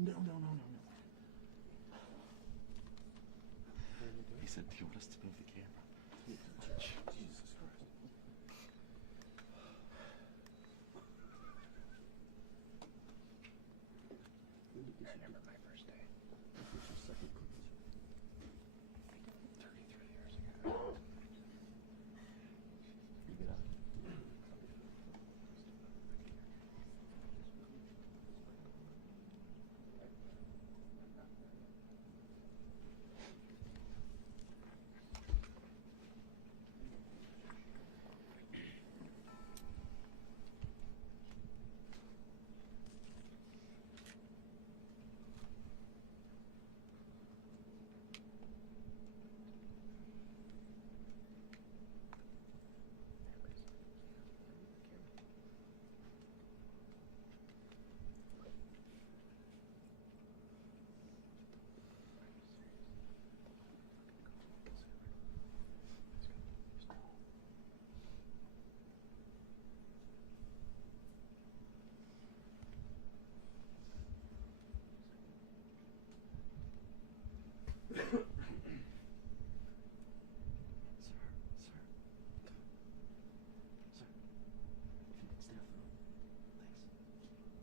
No. He said, do you want us to move the camera? Jesus Christ. I remember my first day. This is your second cookies. 33 years ago. You get out. Sir. If you could stay off the road. Thanks.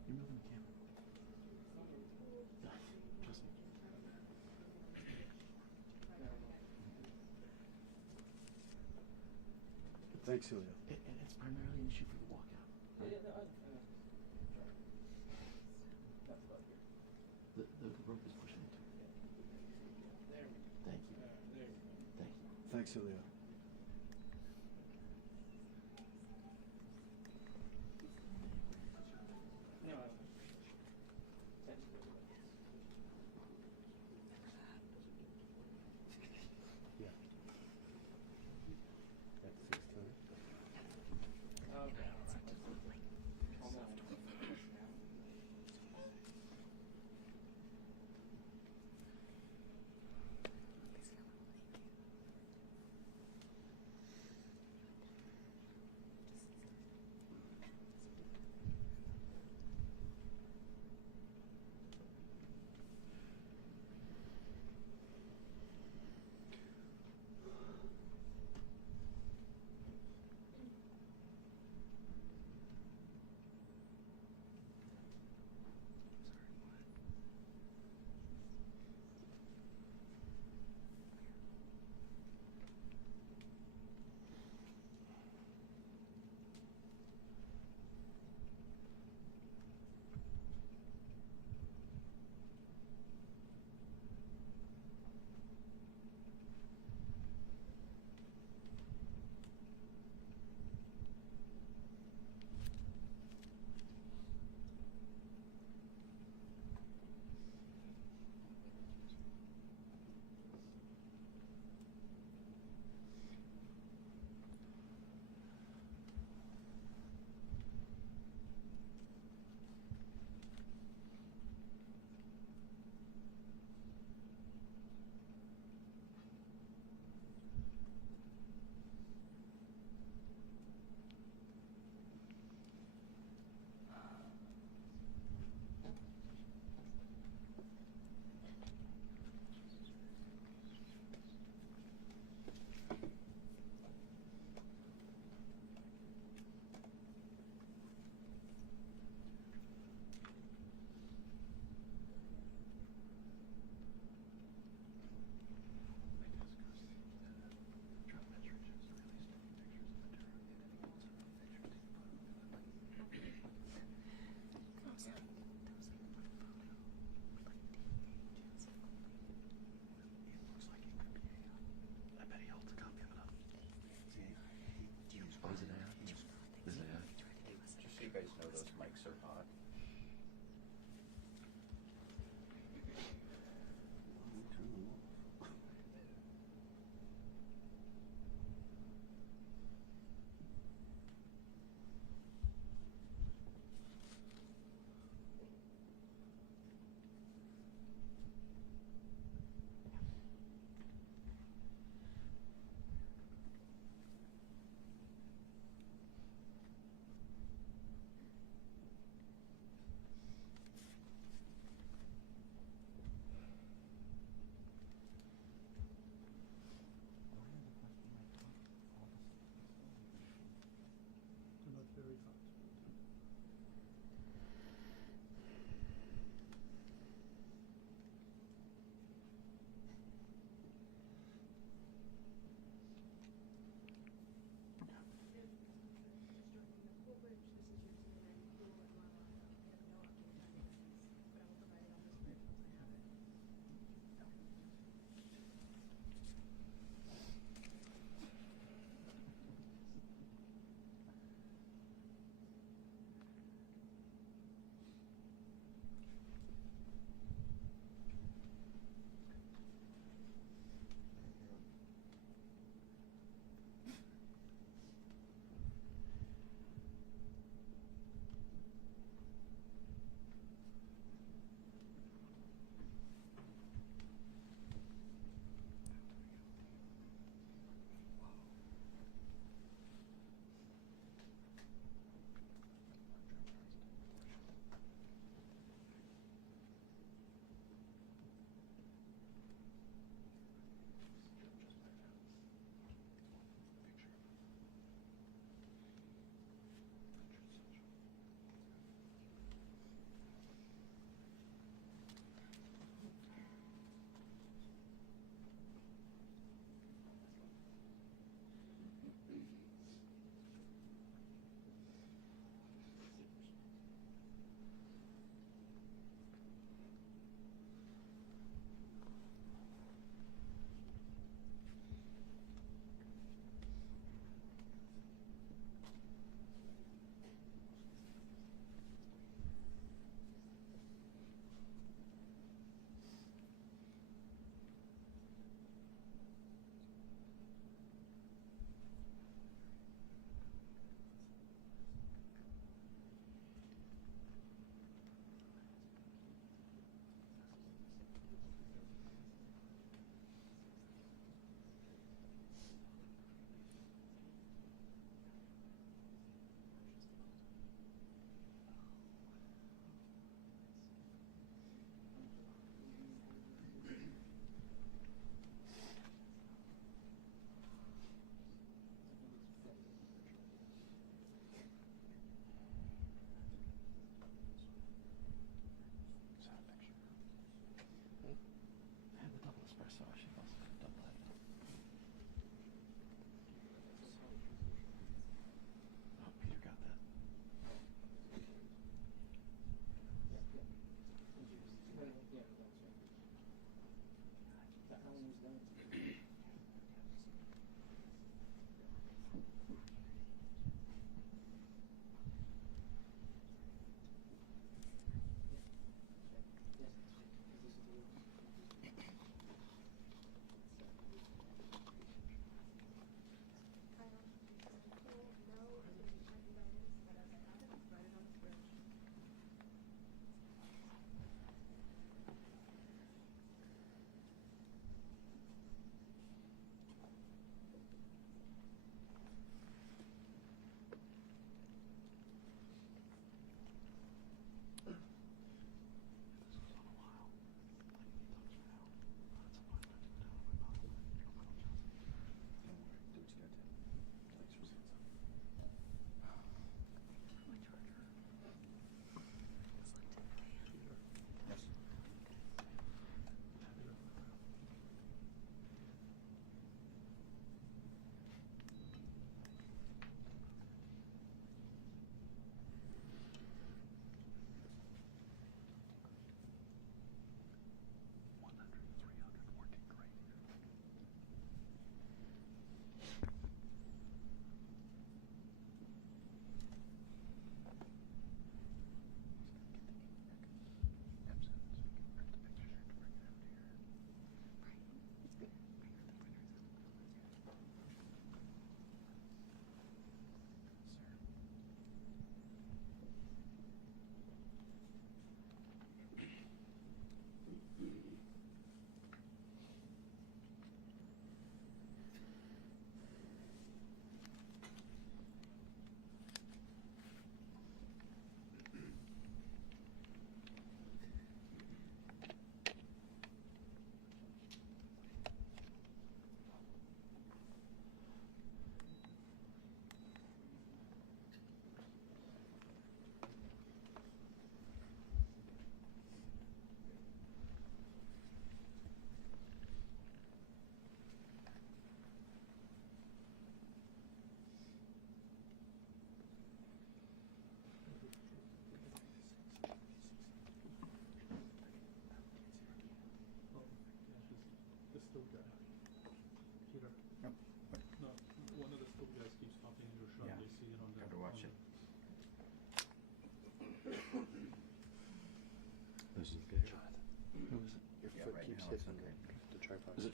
You're moving the camera. No, trust me. Thanks, Julio. It's primarily an issue for the walkout. Right? The rope is pushing into it. Thank you. Thank you. Thanks, Julio. Yeah. That's 16.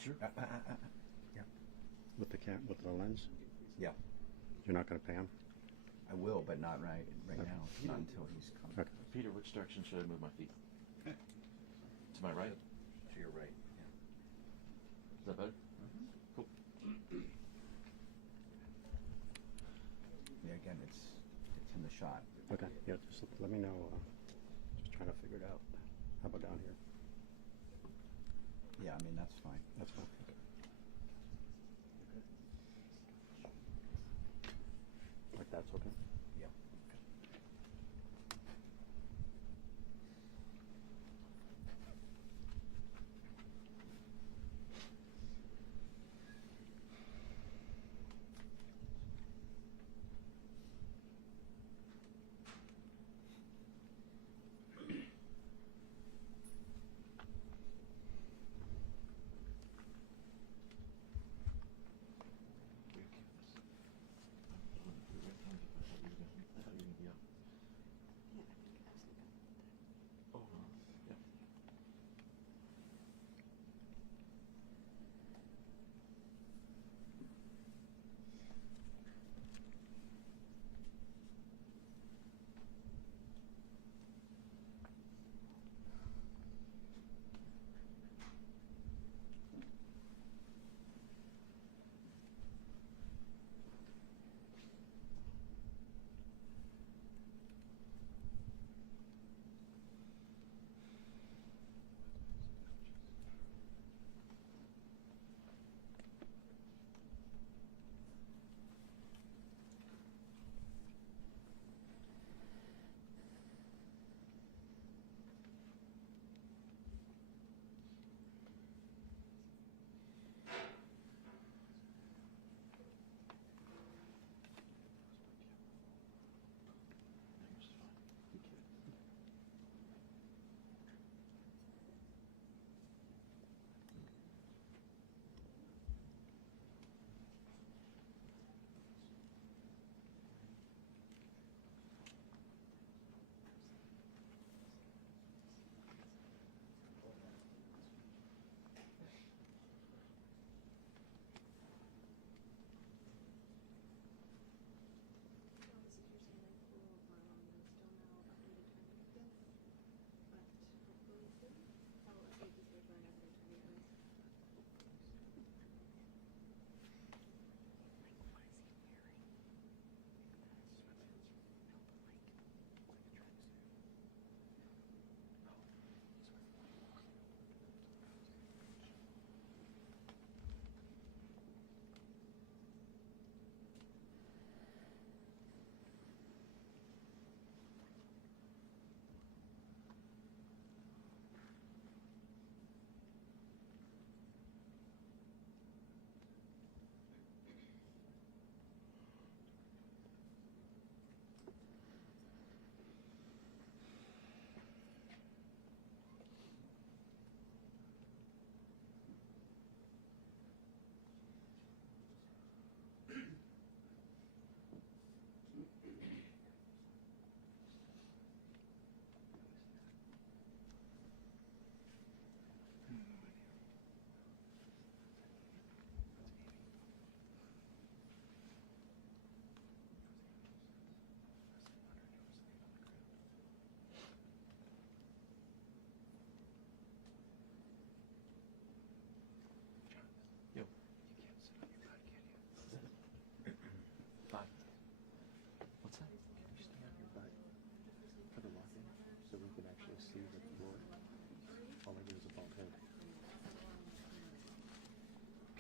picture? Yeah. With the lens? Yeah. You're not going to pay him? I will, but not right Okay. now. Not until he's come. Okay. Peter, which direction should I move my feet? To my right? To your right. Yeah. Is that better? Cool. Yeah. Again, it's in the shot. Okay. Yeah, just let me know. Just trying to figure it out. How about down here? Yeah. I mean, that's fine. That's fine. Okay. Like that's okay? Yeah.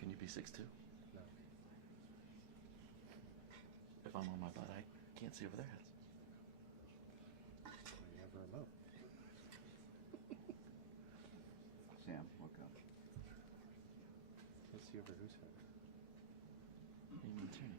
Can you be 6'2"? No. If I'm on my butt, I can't see over their heads. You have a remote. Sam, look up. Let's see over whose head. You mean Tierney?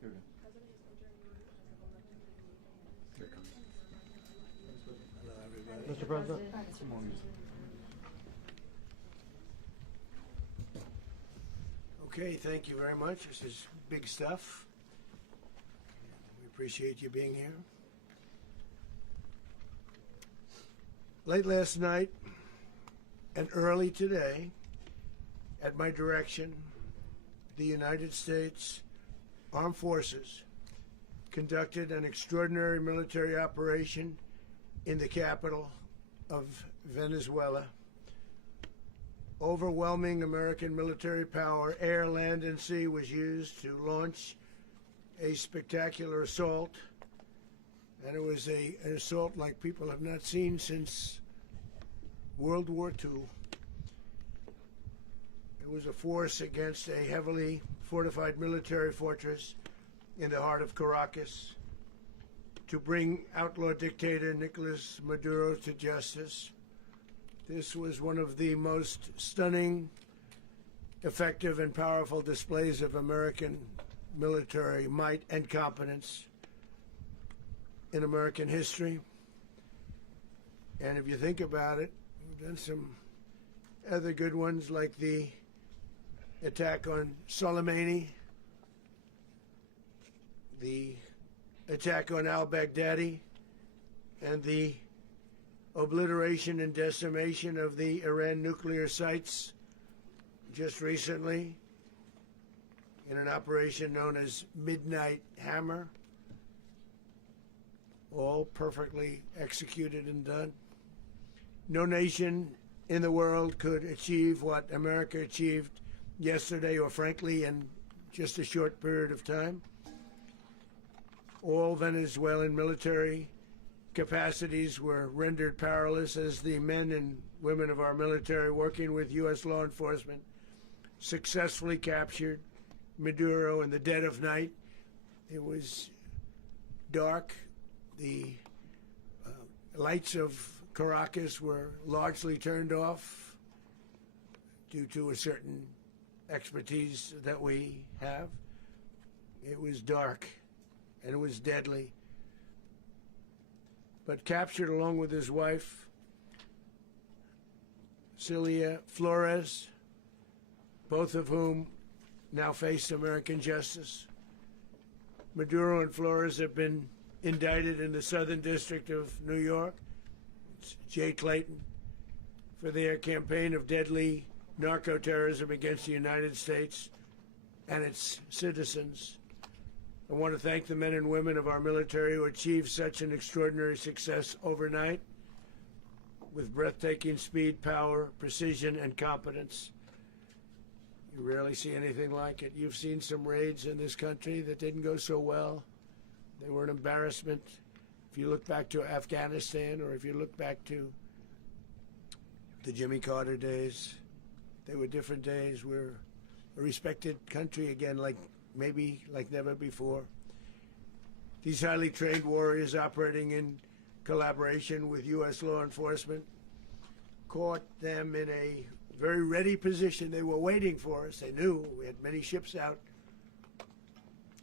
Here it is. Here it comes. Hello, everybody. Mr. President? Good morning. Okay, thank you very much. This is big stuff. We appreciate you being here. Late last night and early today, at my direction, the United States Armed Forces conducted an extraordinary military operation in the capital of Venezuela. Overwhelming American military power, air, land, and sea, was used to launch a spectacular assault. And it was an assault like people have not seen since World War II. It was a force against a heavily fortified military fortress in the heart of Caracas to bring outlaw dictator Nicolás Maduro to justice. This was one of the most stunning, effective, and powerful displays of American military might and competence in American history. And if you think about it, we've done some other good ones, like the attack on Soleimani, the attack on al-Baghdadi, and the obliteration and decimation of the Iran nuclear sites just recently in an operation known as Midnight Hammer. All perfectly executed and done. No nation in the world could achieve what America achieved yesterday, or frankly in just a short period of time. All Venezuelan military capacities were rendered powerless as the men and women of our military, working with U.S. law enforcement, successfully captured Maduro in the dead of night. It was dark. The lights of Caracas were largely turned off due to a certain expertise that we have. It was dark and it was deadly. But captured along with his wife, Celia Flores, both of whom now face American justice. Maduro and Flores have been indicted in the Southern District of New York. It's Jay Clayton, for their campaign of deadly narco-terrorism against the United States and its citizens. I want to thank the men and women of our military who achieved such an extraordinary success overnight with breathtaking speed, power, precision, and competence. You rarely see anything like it. You've seen some raids in this country that didn't go so well. They were an embarrassment. If you look back to Afghanistan, or if you look back to the Jimmy Carter days, they were different days. We're a respected country again, maybe like never before. These highly trained warriors, operating in collaboration with U.S. law enforcement, caught them in a very ready position. They were waiting for us. They knew we had many ships out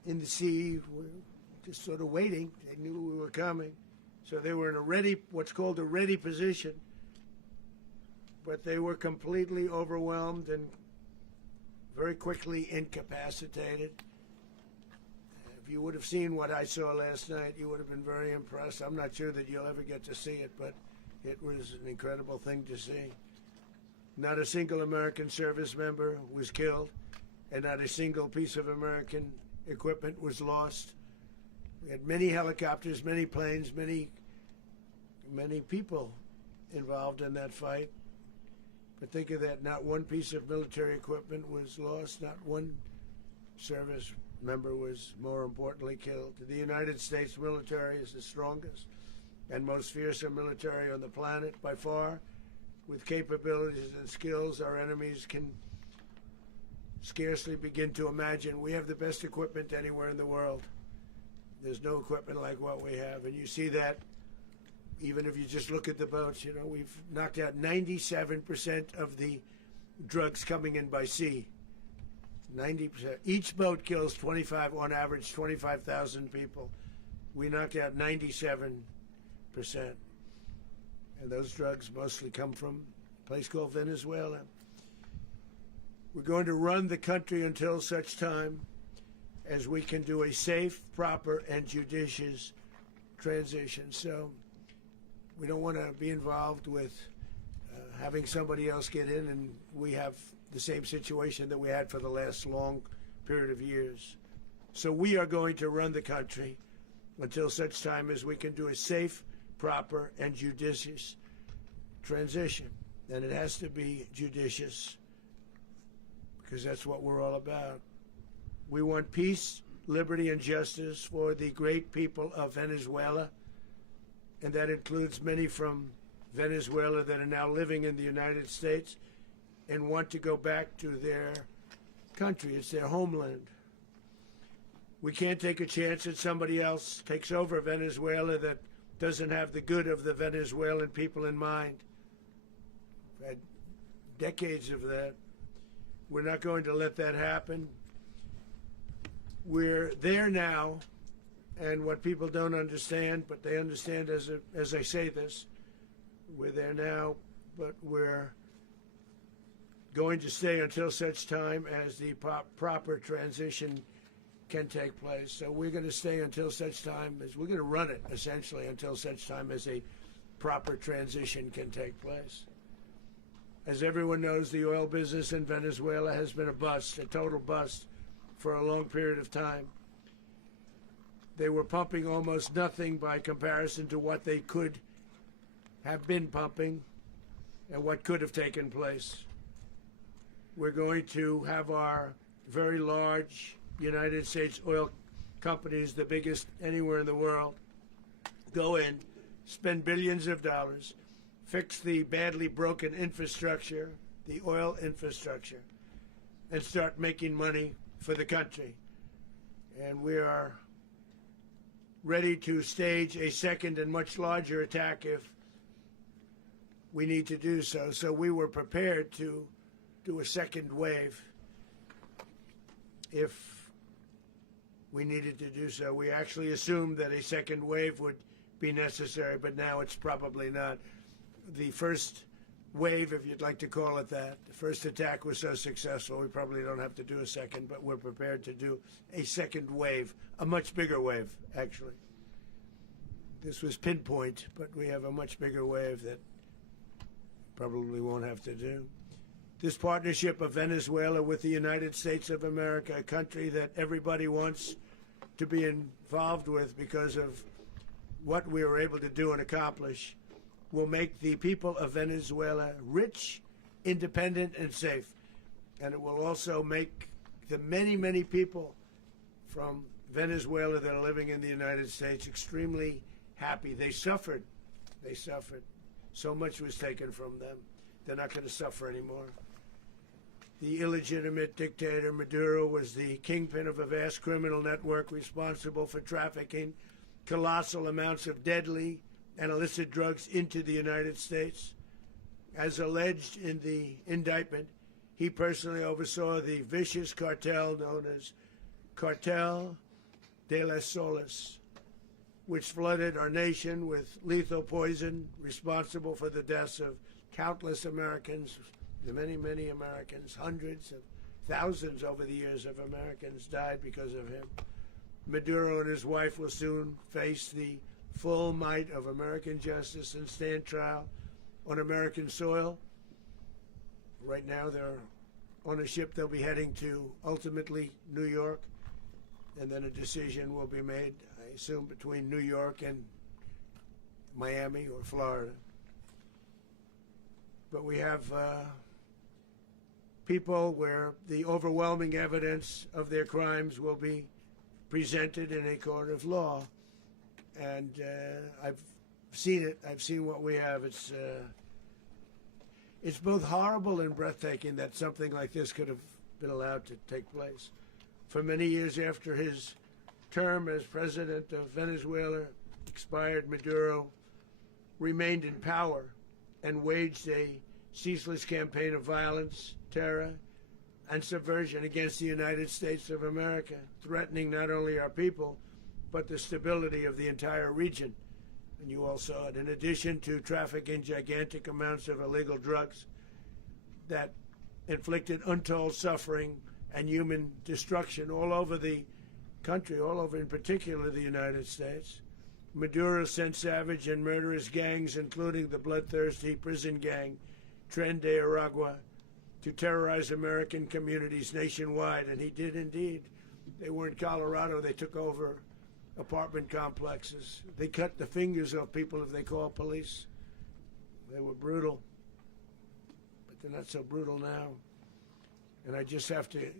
in the sea. We were just sort of waiting. They knew we were coming. So they were in what's called a ready position. But they were completely overwhelmed and very quickly incapacitated. If you would have seen what I saw last night, you would have been very impressed. I'm not sure that you'll ever get to see it, but it was an incredible thing to see. Not a single American service member was killed, and not a single piece of American equipment was lost. We had many helicopters, many planes, many people involved in that fight. But think of that, not one piece of military equipment was lost, not one service member was, more importantly, killed. The United States military is the strongest and most fearsome military on the planet by far, with capabilities and skills our enemies can scarcely begin to imagine. We have the best equipment anywhere in the world. There's no equipment like what we have, and you see that even if you just look at the boats. You know, we've knocked out 97% of the drugs coming in by sea. 90%. Each boat kills 25, on average, 25,000 people. We knocked out 97%. And those drugs mostly come from a place called Venezuela. We're going to run the country until such time as we can do a safe, proper, and judicious transition. So we don't want to be involved with having somebody else get in and we have the same situation that we had for the last long period of years. So we are going to run the country until such time as we can do a safe, proper, and judicious transition. And it has to be judicious because that's what we're all about. We want peace, liberty, and justice for the great people of Venezuela, and that includes many from Venezuela that are now living in the United States and want to go back to their country. It's their homeland. We can't take a chance that somebody else takes over Venezuela that doesn't have the good of the Venezuelan people in mind. We've had decades of that. We're not going to let that happen. We're there now, and what people don't understand, but they understand as I say this, we're there now, but we're going to stay until such time as the proper transition can take place. So we're going to stay until such time as we're going to run it, essentially, until such time as a proper transition can take place. As everyone knows, the oil business in Venezuela has been a bust, a total bust, for a long period of time. They were pumping almost nothing by comparison to what they could have been pumping and what could have taken place. We're going to have our very large United States oil companies, the biggest anywhere in the world, go in, spend billions of dollars, fix the badly broken infrastructure, the oil infrastructure, and start making money for the country. And we are ready to stage a second and much larger attack if we need to do so. So we were prepared to do a second wave if we needed to do so. We actually assumed that a second wave would be necessary, but now it's probably not. The first wave, if you'd like to call it that, the first attack was so successful, we probably don't have to do a second, but we're prepared to do a second wave, a much bigger wave, actually. This was pinpoint, but we have a much bigger wave that probably won't have to do. This partnership of Venezuela with the United States of America, a country that everybody wants to be involved with because of what we were able to do and accomplish, will make the people of Venezuela rich, independent, and safe. And it will also make the many, many people from Venezuela that are living in the United States extremely happy. They suffered. They suffered. So much was taken from them. They're not going to suffer anymore. The illegitimate dictator Maduro was the kingpin of a vast criminal network responsible for trafficking colossal amounts of deadly and illicit drugs into the United States. As alleged in the indictment, he personally oversaw the vicious cartel known as Cartel de las Solas, which flooded our nation with lethal poison, responsible for the deaths of countless Americans, many, many Americans. Hundreds of thousands over the years of Americans died because of him. Maduro and his wife will soon face the full might of American justice and stand trial on American soil. Right now they're on a ship. They'll be heading to ultimately New York, and then a decision will be made, I assume, between New York and Miami or Florida. But we have people where the overwhelming evidence of their crimes will be presented in a court of law. And I've seen it. I've seen what we have. It's both horrible and breathtaking that something like this could have been allowed to take place. For many years after his term as president of Venezuela expired, Maduro remained in power and waged a ceaseless campaign of violence, terror, and subversion against the United States of America, threatening not only our people, but the stability of the entire region. And you all saw it. In addition to trafficking gigantic amounts of illegal drugs that inflicted untold suffering and human destruction all over the country, all over in particular the United States, Maduro sent savage and murderous gangs, including the bloodthirsty prison gang Tren de Aragua, to terrorize American communities nationwide, and he did indeed. They were in Colorado. They took over apartment complexes. They cut the fingers off people if they called police. They were brutal, but they're not so brutal now. And I just have to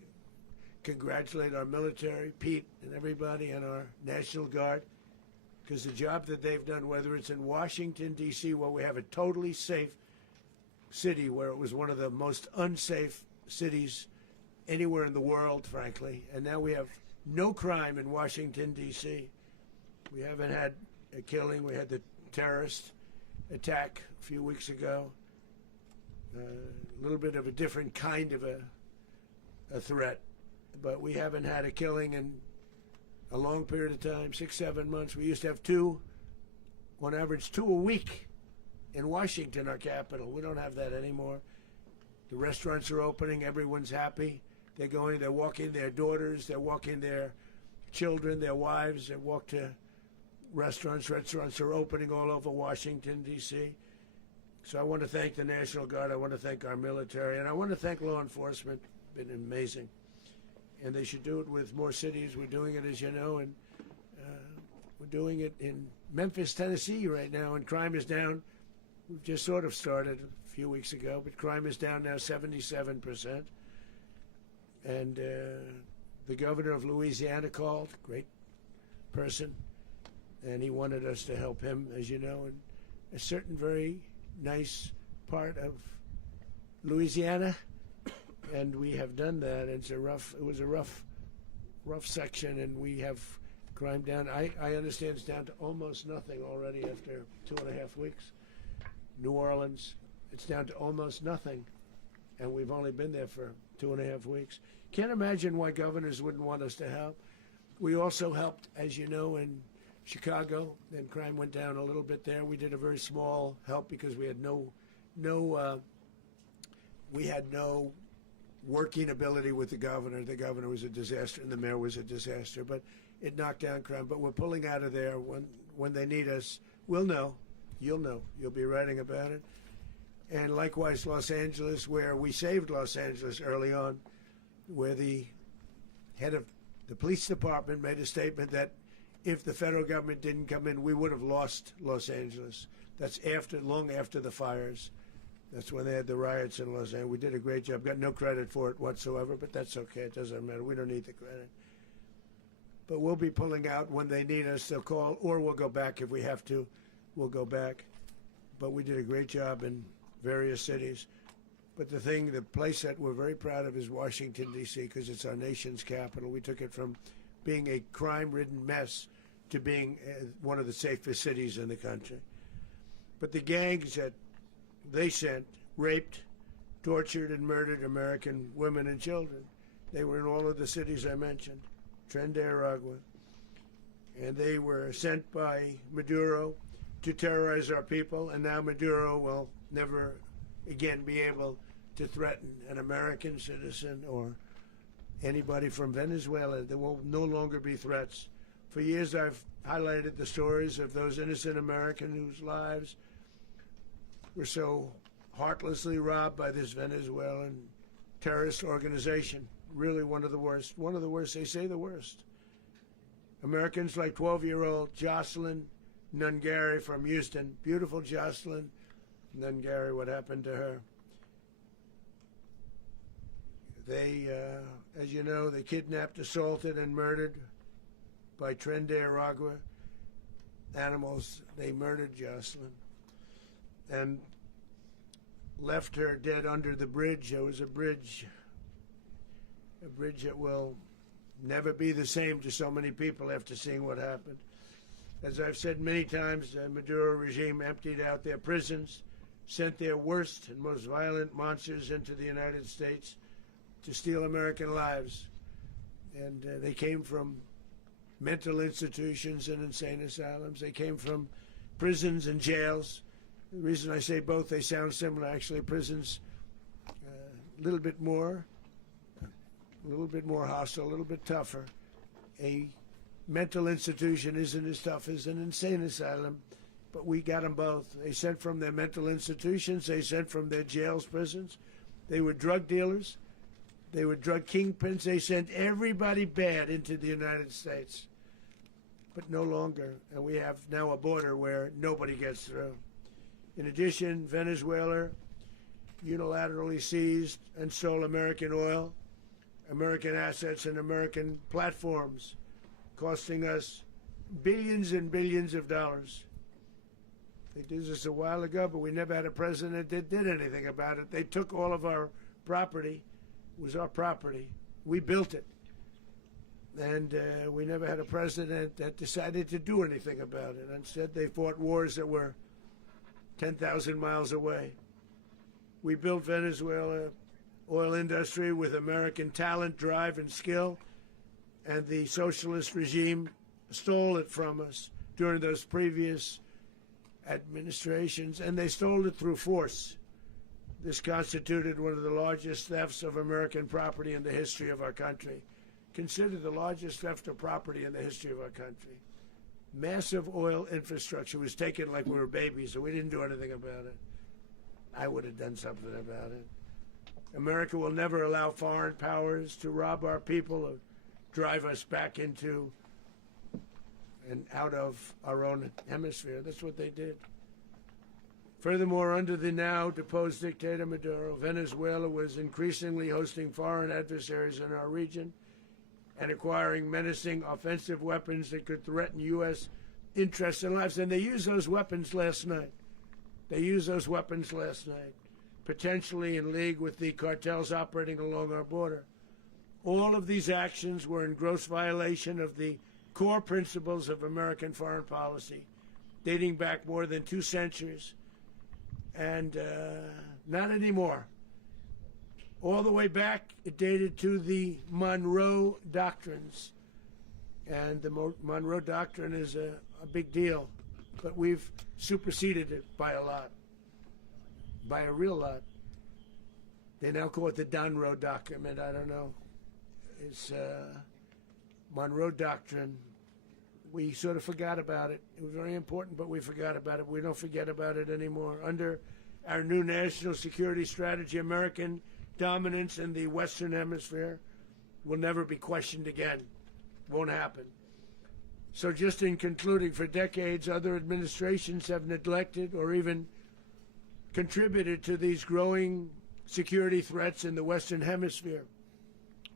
congratulate our military, Pete and everybody, and our National Guard, because the job that they've done, whether it's in Washington, D.C., where we have a totally safe city, where it was one of the most unsafe cities anywhere in the world, frankly, and now we have no crime in Washington, D.C. We haven't had a killing. We had the terrorist attack a few weeks ago. A little bit of a different kind of a threat, but we haven't had a killing in a long period of time, 6-7 months. We used to have on average two a week in Washington, our capital. We don't have that anymore. The restaurants are opening. Everyone's happy. They're going, they're walking their daughters, they're walking their children, their wives, they walk to restaurants. Restaurants are opening all over Washington, D.C. So I want to thank the National Guard. I want to thank our military. And I want to thank law enforcement. It's been amazing. And they should do it with more cities. We're doing it, as you know, and we're doing it in Memphis, Tennessee right now, and crime is down. We've just sort of started a few weeks ago, but crime is down now 77%. And the governor of Louisiana called, great person, and he wanted us to help him, as you know, in a certain very nice part of Louisiana, and we have done that. It was a rough section, and we have crime down. I understand it's down to almost nothing already after 2.5 weeks. New Orleans, it's down to almost nothing, and we've only been there for 2.5 weeks. Can't imagine why governors wouldn't want us to help. We also helped, as you know, in Chicago. Then crime went down a little bit there. We did a very small help because we had no working ability with the governor. The governor was a disaster, and the mayor was a disaster. But it knocked down crime. But we're pulling out of there when they need us. We'll know. You'll know. You'll be writing about it. And likewise, Los Angeles, where we saved Los Angeles early on, where the head of the police department made a statement that if the federal government didn't come in, we would have lost Los Angeles. That's long after the fires. That's when they had the riots in Los Angeles. We did a great job. Got no credit for it whatsoever, but that's okay. It doesn't matter. We don't need the credit. But we'll be pulling out when they need us. They'll call, or we'll go back if we have to. We'll go back. But we did a great job in various cities. But the place that we're very proud of is Washington, D.C., because it's our nation's capital. We took it from being a crime-ridden mess to being one of the safest cities in the country. But the gangs that they sent raped, tortured, and murdered American women and children. They were in all of the cities I mentioned, Tren de Aragua. And they were sent by Maduro to terrorize our people, and now Maduro will never again be able to threaten an American citizen or anybody from Venezuela. There will no longer be threats. For years I've highlighted the stories of those innocent Americans whose lives were so heartlessly robbed by this Venezuelan terrorist organization. Really one of the worst. One of the worst, they say the worst. Americans like 12-year-old Jocelyn Nungary from Houston. Beautiful Jocelyn Nungary, what happened to her? They, as you know, they kidnapped, assaulted, and murdered by Tren de Aragua animals. They murdered Jocelyn and left her dead under the bridge. There was a bridge that will never be the same to so many people after seeing what happened. As I've said many times, the Maduro regime emptied out their prisons, sent their worst and most violent monsters into the United States, to steal American lives. And they came from mental institutions and insane asylums. They came from prisons and jails. The reason I say both, they sound similar. Actually, prisons, a little bit more hostile, a little bit tougher. A mental institution isn't as tough as an insane asylum, but we got them both. They sent from their mental institutions. They sent from their jails, prisons. They were drug dealers. They were drug kingpins. They sent everybody bad into the United States. But no longer. And we have now a border where nobody gets through. In addition, Venezuela unilaterally seized and stole American oil, American assets, and American platforms, costing us billions and billions of dollars. They did this a while ago, but we never had a president that did anything about it. They took all of our property. It was our property. We built it. And we never had a president that decided to do anything about it. Instead, they fought wars that were 10,000 miles away. We built Venezuela oil industry with American talent, drive, and skill, and the socialist regime stole it from us during those previous administrations, and they stole it through force. This constituted one of the largest thefts of American property in the history of our country. Considered the largest theft of property in the history of our country. Massive oil infrastructure was taken like we were babies, and we didn't do anything about it. I would have done something about it. America will never allow foreign powers to rob our people or drive us back into and out of our own hemisphere. That's what they did. Furthermore, under the now deposed dictator Maduro, Venezuela was increasingly hosting foreign adversaries in our region and acquiring menacing offensive weapons that could threaten U.S. interests and lives. And they used those weapons last night. Potentially in league with the cartels operating along our border. All of these actions were in gross violation of the core principles of American foreign policy, dating back more than 2 centuries. And not anymore. All the way back, it dated to the Monroe Doctrines. And the Monroe Doctrine is a big deal. But we've superseded it by a lot. By a real lot. They now call it the Monroe Document. I don't know. It's Monroe Doctrine. We sort of forgot about it. It was very important, but we forgot about it. We don't forget about it anymore. Under our new national security strategy, American dominance in the Western Hemisphere will never be questioned again. Won't happen. So just in concluding, for decades, other administrations have neglected or even contributed to these growing security threats in the Western Hemisphere.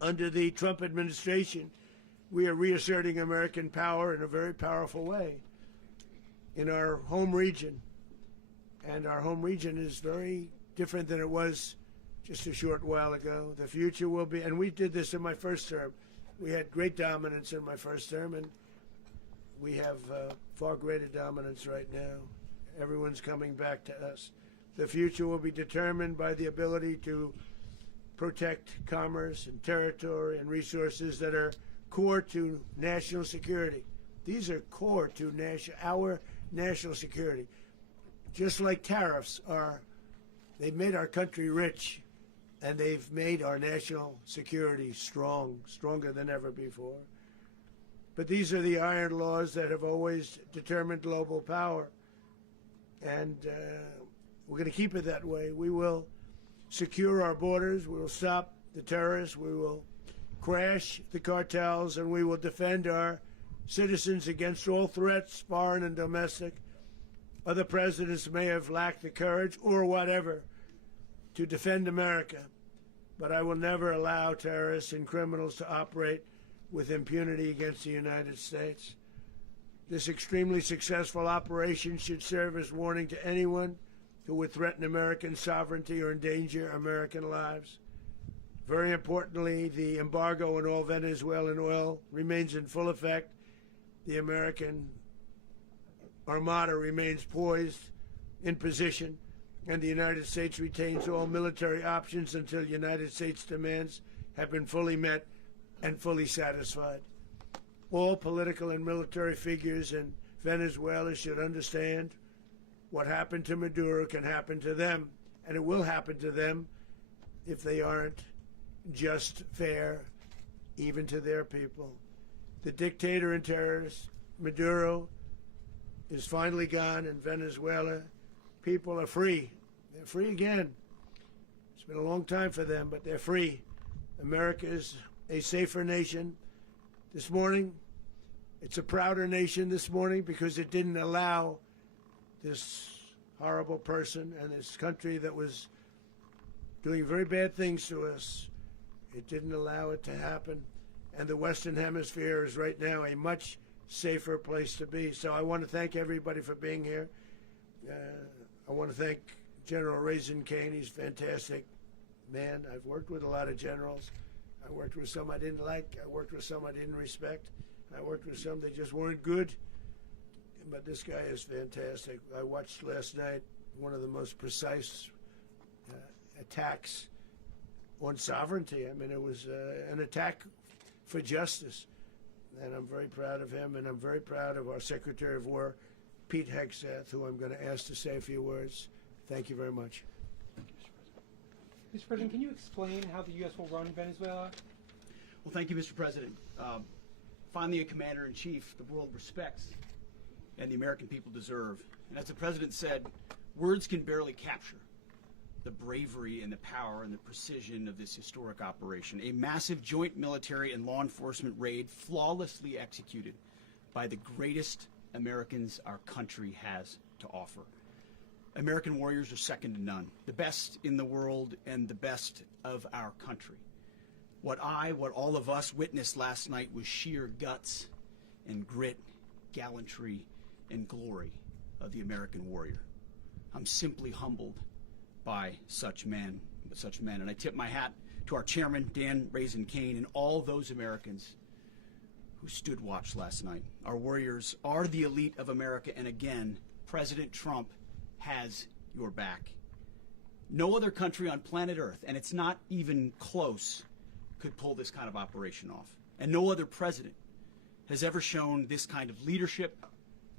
Under the Trump administration, we are reasserting American power in a very powerful way in our home region. And our home region is very different than it was just a short while ago. The future will be, and we did this in my first term. We had great dominance in my first term, and we have far greater dominance right now. Everyone's coming back to us. The future will be determined by the ability to protect commerce and territory and resources that are core to national security. These are core to our national security. Just like tariffs are, they've made our country rich, and they've made our national security stronger than ever before. But these are the iron laws that have always determined global power. And we're going to keep it that way. We will secure our borders. We will stop the terrorists. We will crash the cartels, and we will defend our citizens against all threats, foreign and domestic. Other presidents may have lacked the courage or whatever to defend America, but I will never allow terrorists and criminals to operate with impunity against the United States. This extremely successful operation should serve as warning to anyone who would threaten American sovereignty or endanger American lives. Very importantly, the embargo on all Venezuelan oil remains in full effect. The American Armada remains poised in position, and the United States retains all military options until United States demands have been fully met and fully satisfied. All political and military figures in Venezuela should understand what happened to Maduro can happen to them, and it will happen to them if they aren't just, fair, even to their people. The dictator and terrorist, Maduro, is finally gone in Venezuela. People are free. They're free again. It's been a long time for them, but they're free. America is a safer nation. This morning, it's a prouder nation this morning because it didn't allow this horrible person and this country that was doing very bad things to us. It didn't allow it to happen. And the Western Hemisphere is right now a much safer place to be. So I want to thank everybody for being here. I want to thank General Raisin Kane. He's a fantastic man. I've worked with a lot of generals. I worked with some I didn't like. I worked with some I didn't respect. I worked with some that just weren't good. But this guy is fantastic. I watched last night one of the most precise attacks on sovereignty. I mean, it was an attack for justice. And I'm very proud of him, and I'm very proud of our Secretary of War, Pete Hegseth, who I'm going to ask to say a few words. Thank you very much. Mr. President, can you explain how the U.S. will run Venezuela? Well, thank you, Mr. President. Finally, a commander-in-chief the world respects and the American people deserve. And as the President said, words can barely capture the bravery and the power and the precision of this historic operation. A massive joint military and law enforcement raid flawlessly executed by the greatest Americans our country has to offer. American warriors are second to none, the best in the world and the best of our country. What all of us witnessed last night was sheer guts and grit, gallantry, and glory of the American warrior. I'm simply humbled by such men, and I tip my hat to our chairman, Dan Raisin Kane, and all those Americans who stood watch last night. Our warriors are the elite of America, and again, President Trump has your back. No other country on planet Earth, and it's not even close, could pull this kind of operation off. And no other president has ever shown this kind of leadership,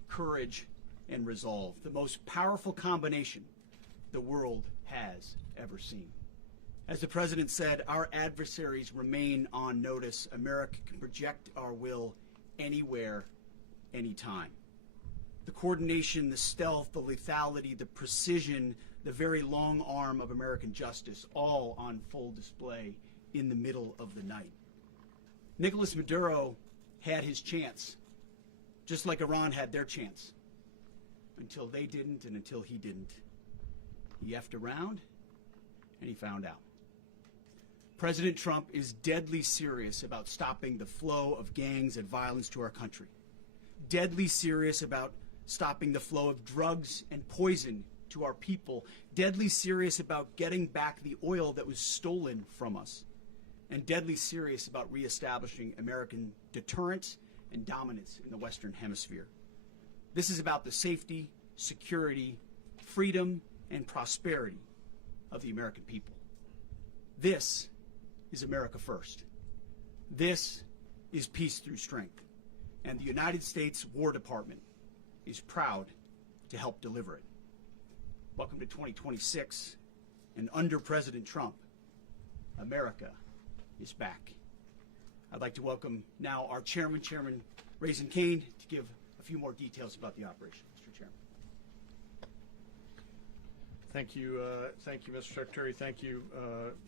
courage, and resolve. The most powerful combination the world has ever seen. As the President said, our adversaries remain on notice. America can project our will anywhere, anytime. The coordination, the stealth, the lethality, the precision, the very long arm of American justice, all on full display in the middle of the night. Nicolás Maduro had his chance, just like Iran had their chance, until they didn't and until he didn't. He effed around, and he found out. President Trump is deadly serious about stopping the flow of gangs and violence to our country. Deadly serious about stopping the flow of drugs and poison to our people. Deadly serious about getting back the oil that was stolen from us. And deadly serious about reestablishing American deterrence and dominance in the Western Hemisphere. This is about the safety, security, freedom, and prosperity of the American people. This is America first. This is peace through strength. And the United States War Department is proud to help deliver it. Welcome to 2026, and under President Trump, America is back. I'd like to welcome now our chairman, Chairman Raisin Kane, to give a few more details about the operation. Mr. Chairman. Thank you, Mr. Secretary. Thank you,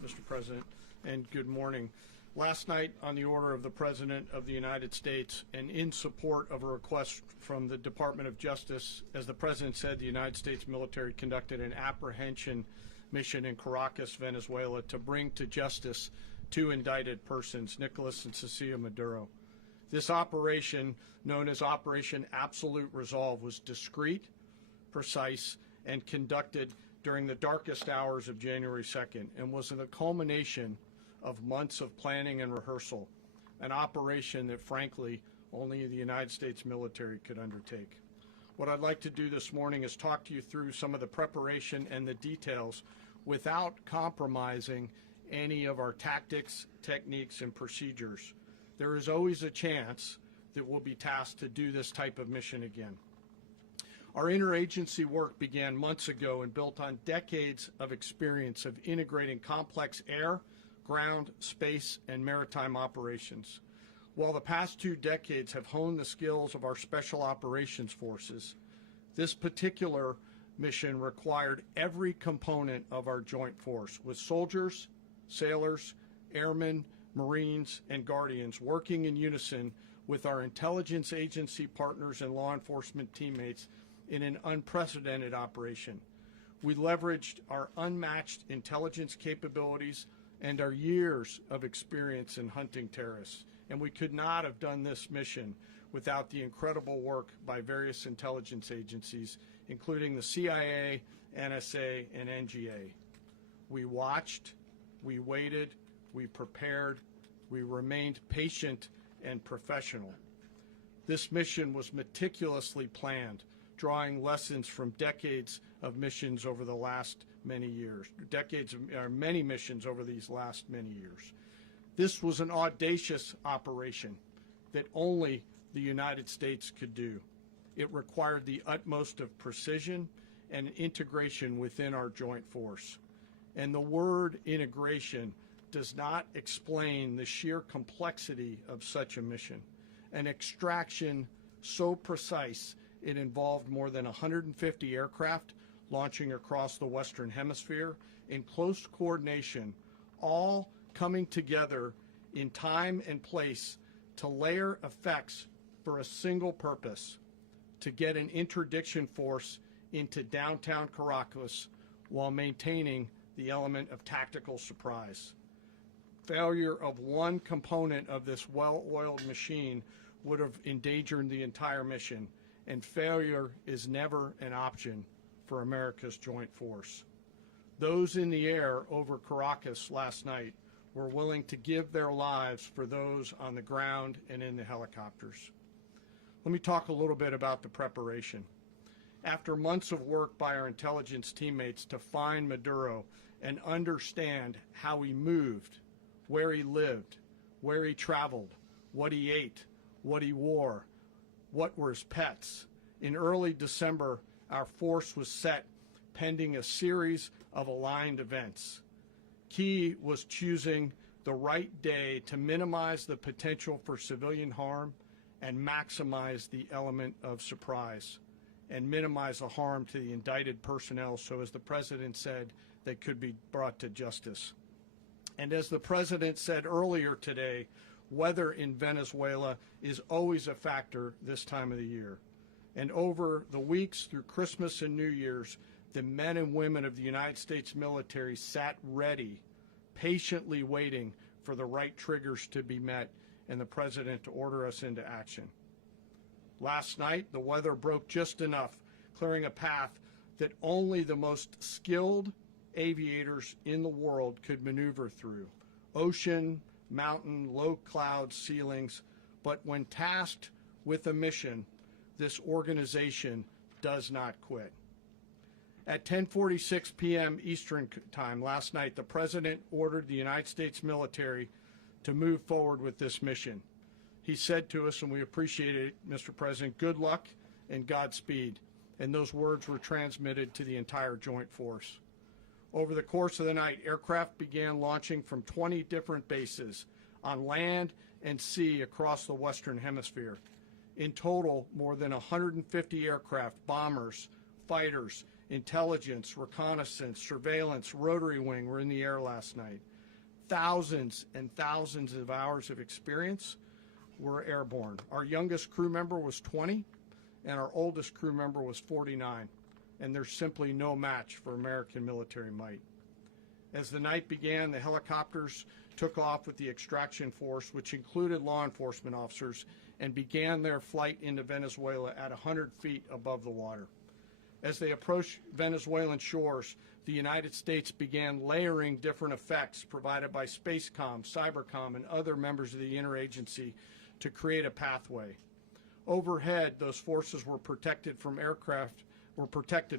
Mr. President, and good morning. Last night, on the order of the President of the United States and in support of a request from the Department of Justice, as the President said, the United States military conducted an apprehension mission in Caracas, Venezuela, to bring to justice two indicted persons, Nicolás and Cecilia Maduro. This operation, known as Operation Absolute Resolve, was discreet, precise, and conducted during the darkest hours of January 2nd and was the culmination of months of planning and rehearsal, an operation that, frankly, only the United States military could undertake. What I'd like to do this morning is talk to you through some of the preparation and the details without compromising any of our tactics, techniques, and procedures. There is always a chance that we'll be tasked to do this type of mission again. Our interagency work began months ago and built on decades of experience of integrating complex air, ground, space, and maritime operations. While the past 2 decades have honed the skills of our special operations forces, this particular mission required every component of our joint force, with soldiers, sailors, airmen, Marines, and Guardians working in unison with our intelligence agency partners and law enforcement teammates in an unprecedented operation. We leveraged our unmatched intelligence capabilities and our years of experience in hunting terrorists, and we could not have done this mission without the incredible work by various intelligence agencies, including the CIA, NSA, and NGA. We watched, we waited, we prepared, we remained patient and professional. This mission was meticulously planned, drawing lessons from decades of missions over the last many years, many missions over these last many years. This was an audacious operation that only the United States could do. It required the utmost of precision and integration within our joint force. And the word integration does not explain the sheer complexity of such a mission. An extraction so precise it involved more than 150 aircraft launching across the Western Hemisphere in close coordination, all coming together in time and place to layer effects for a single purpose: to get an interdiction force into downtown Caracas while maintaining the element of tactical surprise. Failure of one component of this well-oiled machine would have endangered the entire mission, and failure is never an option for America's joint force. Those in the air over Caracas last night were willing to give their lives for those on the ground and in the helicopters. Let me talk a little bit about the preparation. After months of work by our intelligence teammates to find Maduro and understand how he moved, where he lived, where he traveled, what he ate, what he wore, what were his pets, in early December, our force was set pending a series of aligned events. Key was choosing the right day to minimize the potential for civilian harm and maximize the element of surprise, and minimize the harm to the indicted personnel so, as the President said, they could be brought to justice. And as the President said earlier today, weather in Venezuela is always a factor this time of the year. And over the weeks through Christmas and New Year's, the men and women of the United States military sat ready, patiently waiting for the right triggers to be met and the President to order us into action. Last night, the weather broke just enough, clearing a path that only the most skilled aviators in the world could maneuver through. Ocean, mountain, low cloud ceilings, but when tasked with a mission, this organization does not quit. At 10:46 p.m. Eastern Time last night, the President ordered the United States military to move forward with this mission. He said to us, and we appreciate it, Mr. President, good luck and Godspeed. And those words were transmitted to the entire joint force. Over the course of the night, aircraft began launching from 20 different bases on land and sea across the Western Hemisphere. In total, more than 150 aircraft, bombers, fighters, intelligence, reconnaissance, surveillance, rotary wing were in the air last night. Thousands and thousands of hours of experience were airborne. Our youngest crew member was 20, and our oldest crew member was 49. And there's simply no match for American military might. As the night began, the helicopters took off with the extraction force, which included law enforcement officers, and began their flight into Venezuela at 100 feet above the water. As they approached Venezuelan shores, the United States began layering different effects provided by Spacecom, Cybercom, and other members of the interagency to create a pathway. Overhead, those forces were protected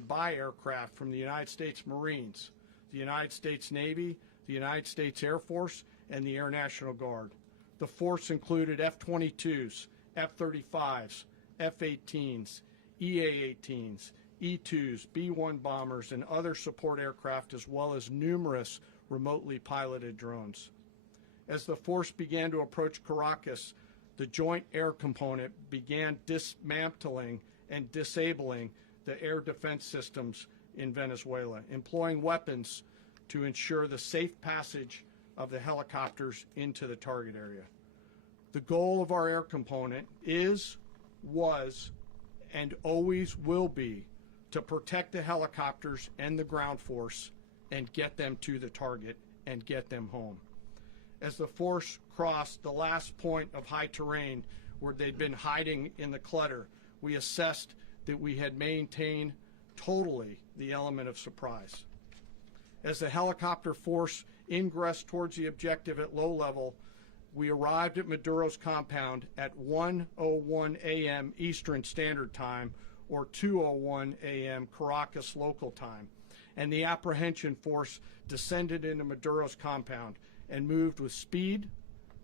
by aircraft from the United States Marines, the United States Navy, the United States Air Force, and the Air National Guard. The force included F-22s, F-35s, F-18s, EA-18s, E-2s, B-1 bombers, and other support aircraft, as well as numerous remotely piloted drones. As the force began to approach Caracas, the Joint Air Component began dismantling and disabling the air defense systems in Venezuela, employing weapons to ensure the safe passage of the helicopters into the target area. The goal of our air component is, was, and always will be to protect the helicopters and the ground force and get them to the target and get them home. As the force crossed the last point of high terrain where they'd been hiding in the clutter, we assessed that we had maintained totally the element of surprise. As the helicopter force ingressed towards the objective at low level, we arrived at Maduro's compound at 1:01 a.m. Eastern Standard Time, or 2:01 a.m. Caracas local time, and the apprehension force descended into Maduro's compound and moved with speed,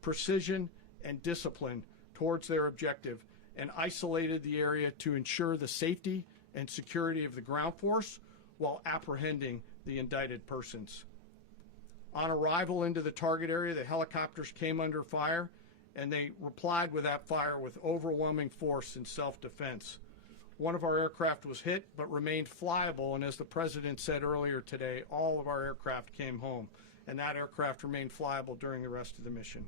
precision, and discipline towards their objective, and isolated the area to ensure the safety and security of the ground force while apprehending the indicted persons. On arrival into the target area, the helicopters came under fire, and they replied with that fire with overwhelming force in self-defense. One of our aircraft was hit but remained flyable, and as the President said earlier today, all of our aircraft came home, and that aircraft remained flyable during the rest of the mission.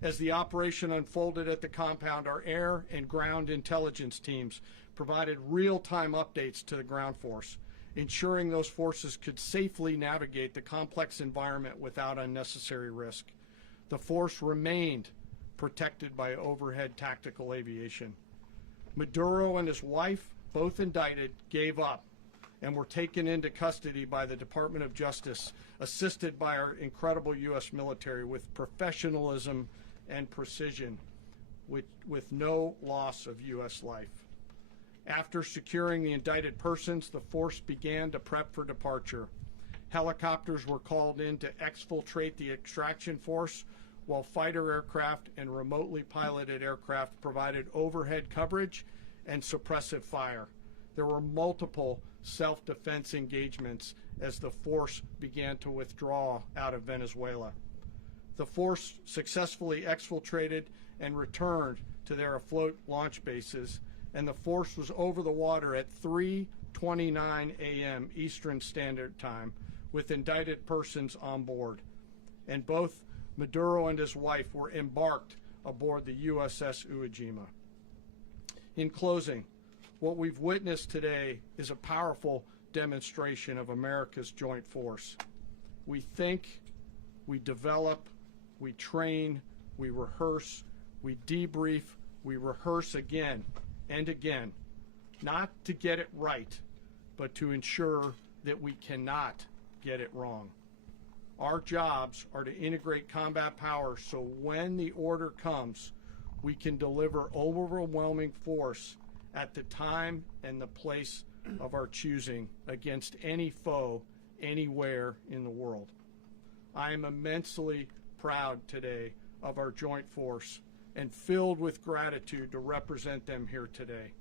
As the operation unfolded at the compound, our air and ground intelligence teams provided real-time updates to the ground force, ensuring those forces could safely navigate the complex environment without unnecessary risk. The force remained protected by overhead tactical aviation. Maduro and his wife, both indicted, gave up and were taken into custody by the Department of Justice, assisted by our incredible U.S. military with professionalism and precision, with no loss of U.S. life. After securing the indicted persons, the force began to prep for departure. Helicopters were called in to exfiltrate the extraction force, while fighter aircraft and remotely piloted aircraft provided overhead coverage and suppressive fire. There were multiple self-defense engagements as the force began to withdraw out of Venezuela. The force successfully exfiltrated and returned to their afloat launch bases, and the force was over the water at 3:29 a.m. Eastern Standard Time with indicted persons on board. And both Maduro and his wife were embarked aboard the USS Iwo Jima. In closing, what we've witnessed today is a powerful demonstration of America's joint force. We think, we develop, we train, we rehearse, we debrief, we rehearse again and again, not to get it right, but to ensure that we cannot get it wrong. Our jobs are to integrate combat power so when the order comes, we can deliver overwhelming force at the time and the place of our choosing against any foe anywhere in the world. I am immensely proud today of our joint force and filled with gratitude to represent them here today.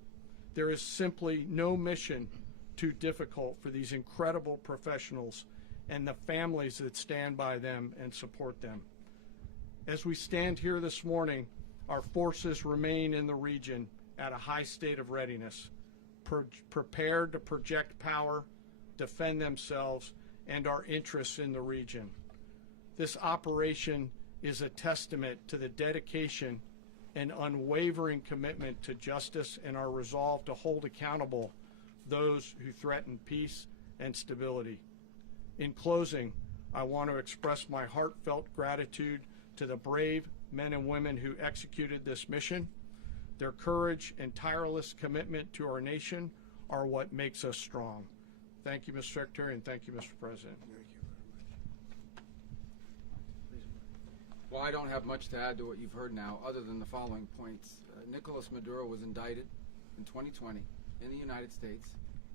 There is simply no mission too difficult for these incredible professionals and the families that stand by them and support them. As we stand here this morning, our forces remain in the region at a high state of readiness, prepared to project power, defend themselves, and our interests in the region. This operation is a testament to the dedication and unwavering commitment to justice and our resolve to hold accountable those who threaten peace and stability. In closing, I want to express my heartfelt gratitude to the brave men and women who executed this mission. Their courage and tireless commitment to our nation are what makes us strong. Thank you, Mr. Secretary, and thank you, Mr. President. Well, I don't have much to add to what you've heard now, other than the following points. Nicolás Maduro was indicted in 2020 in the United States.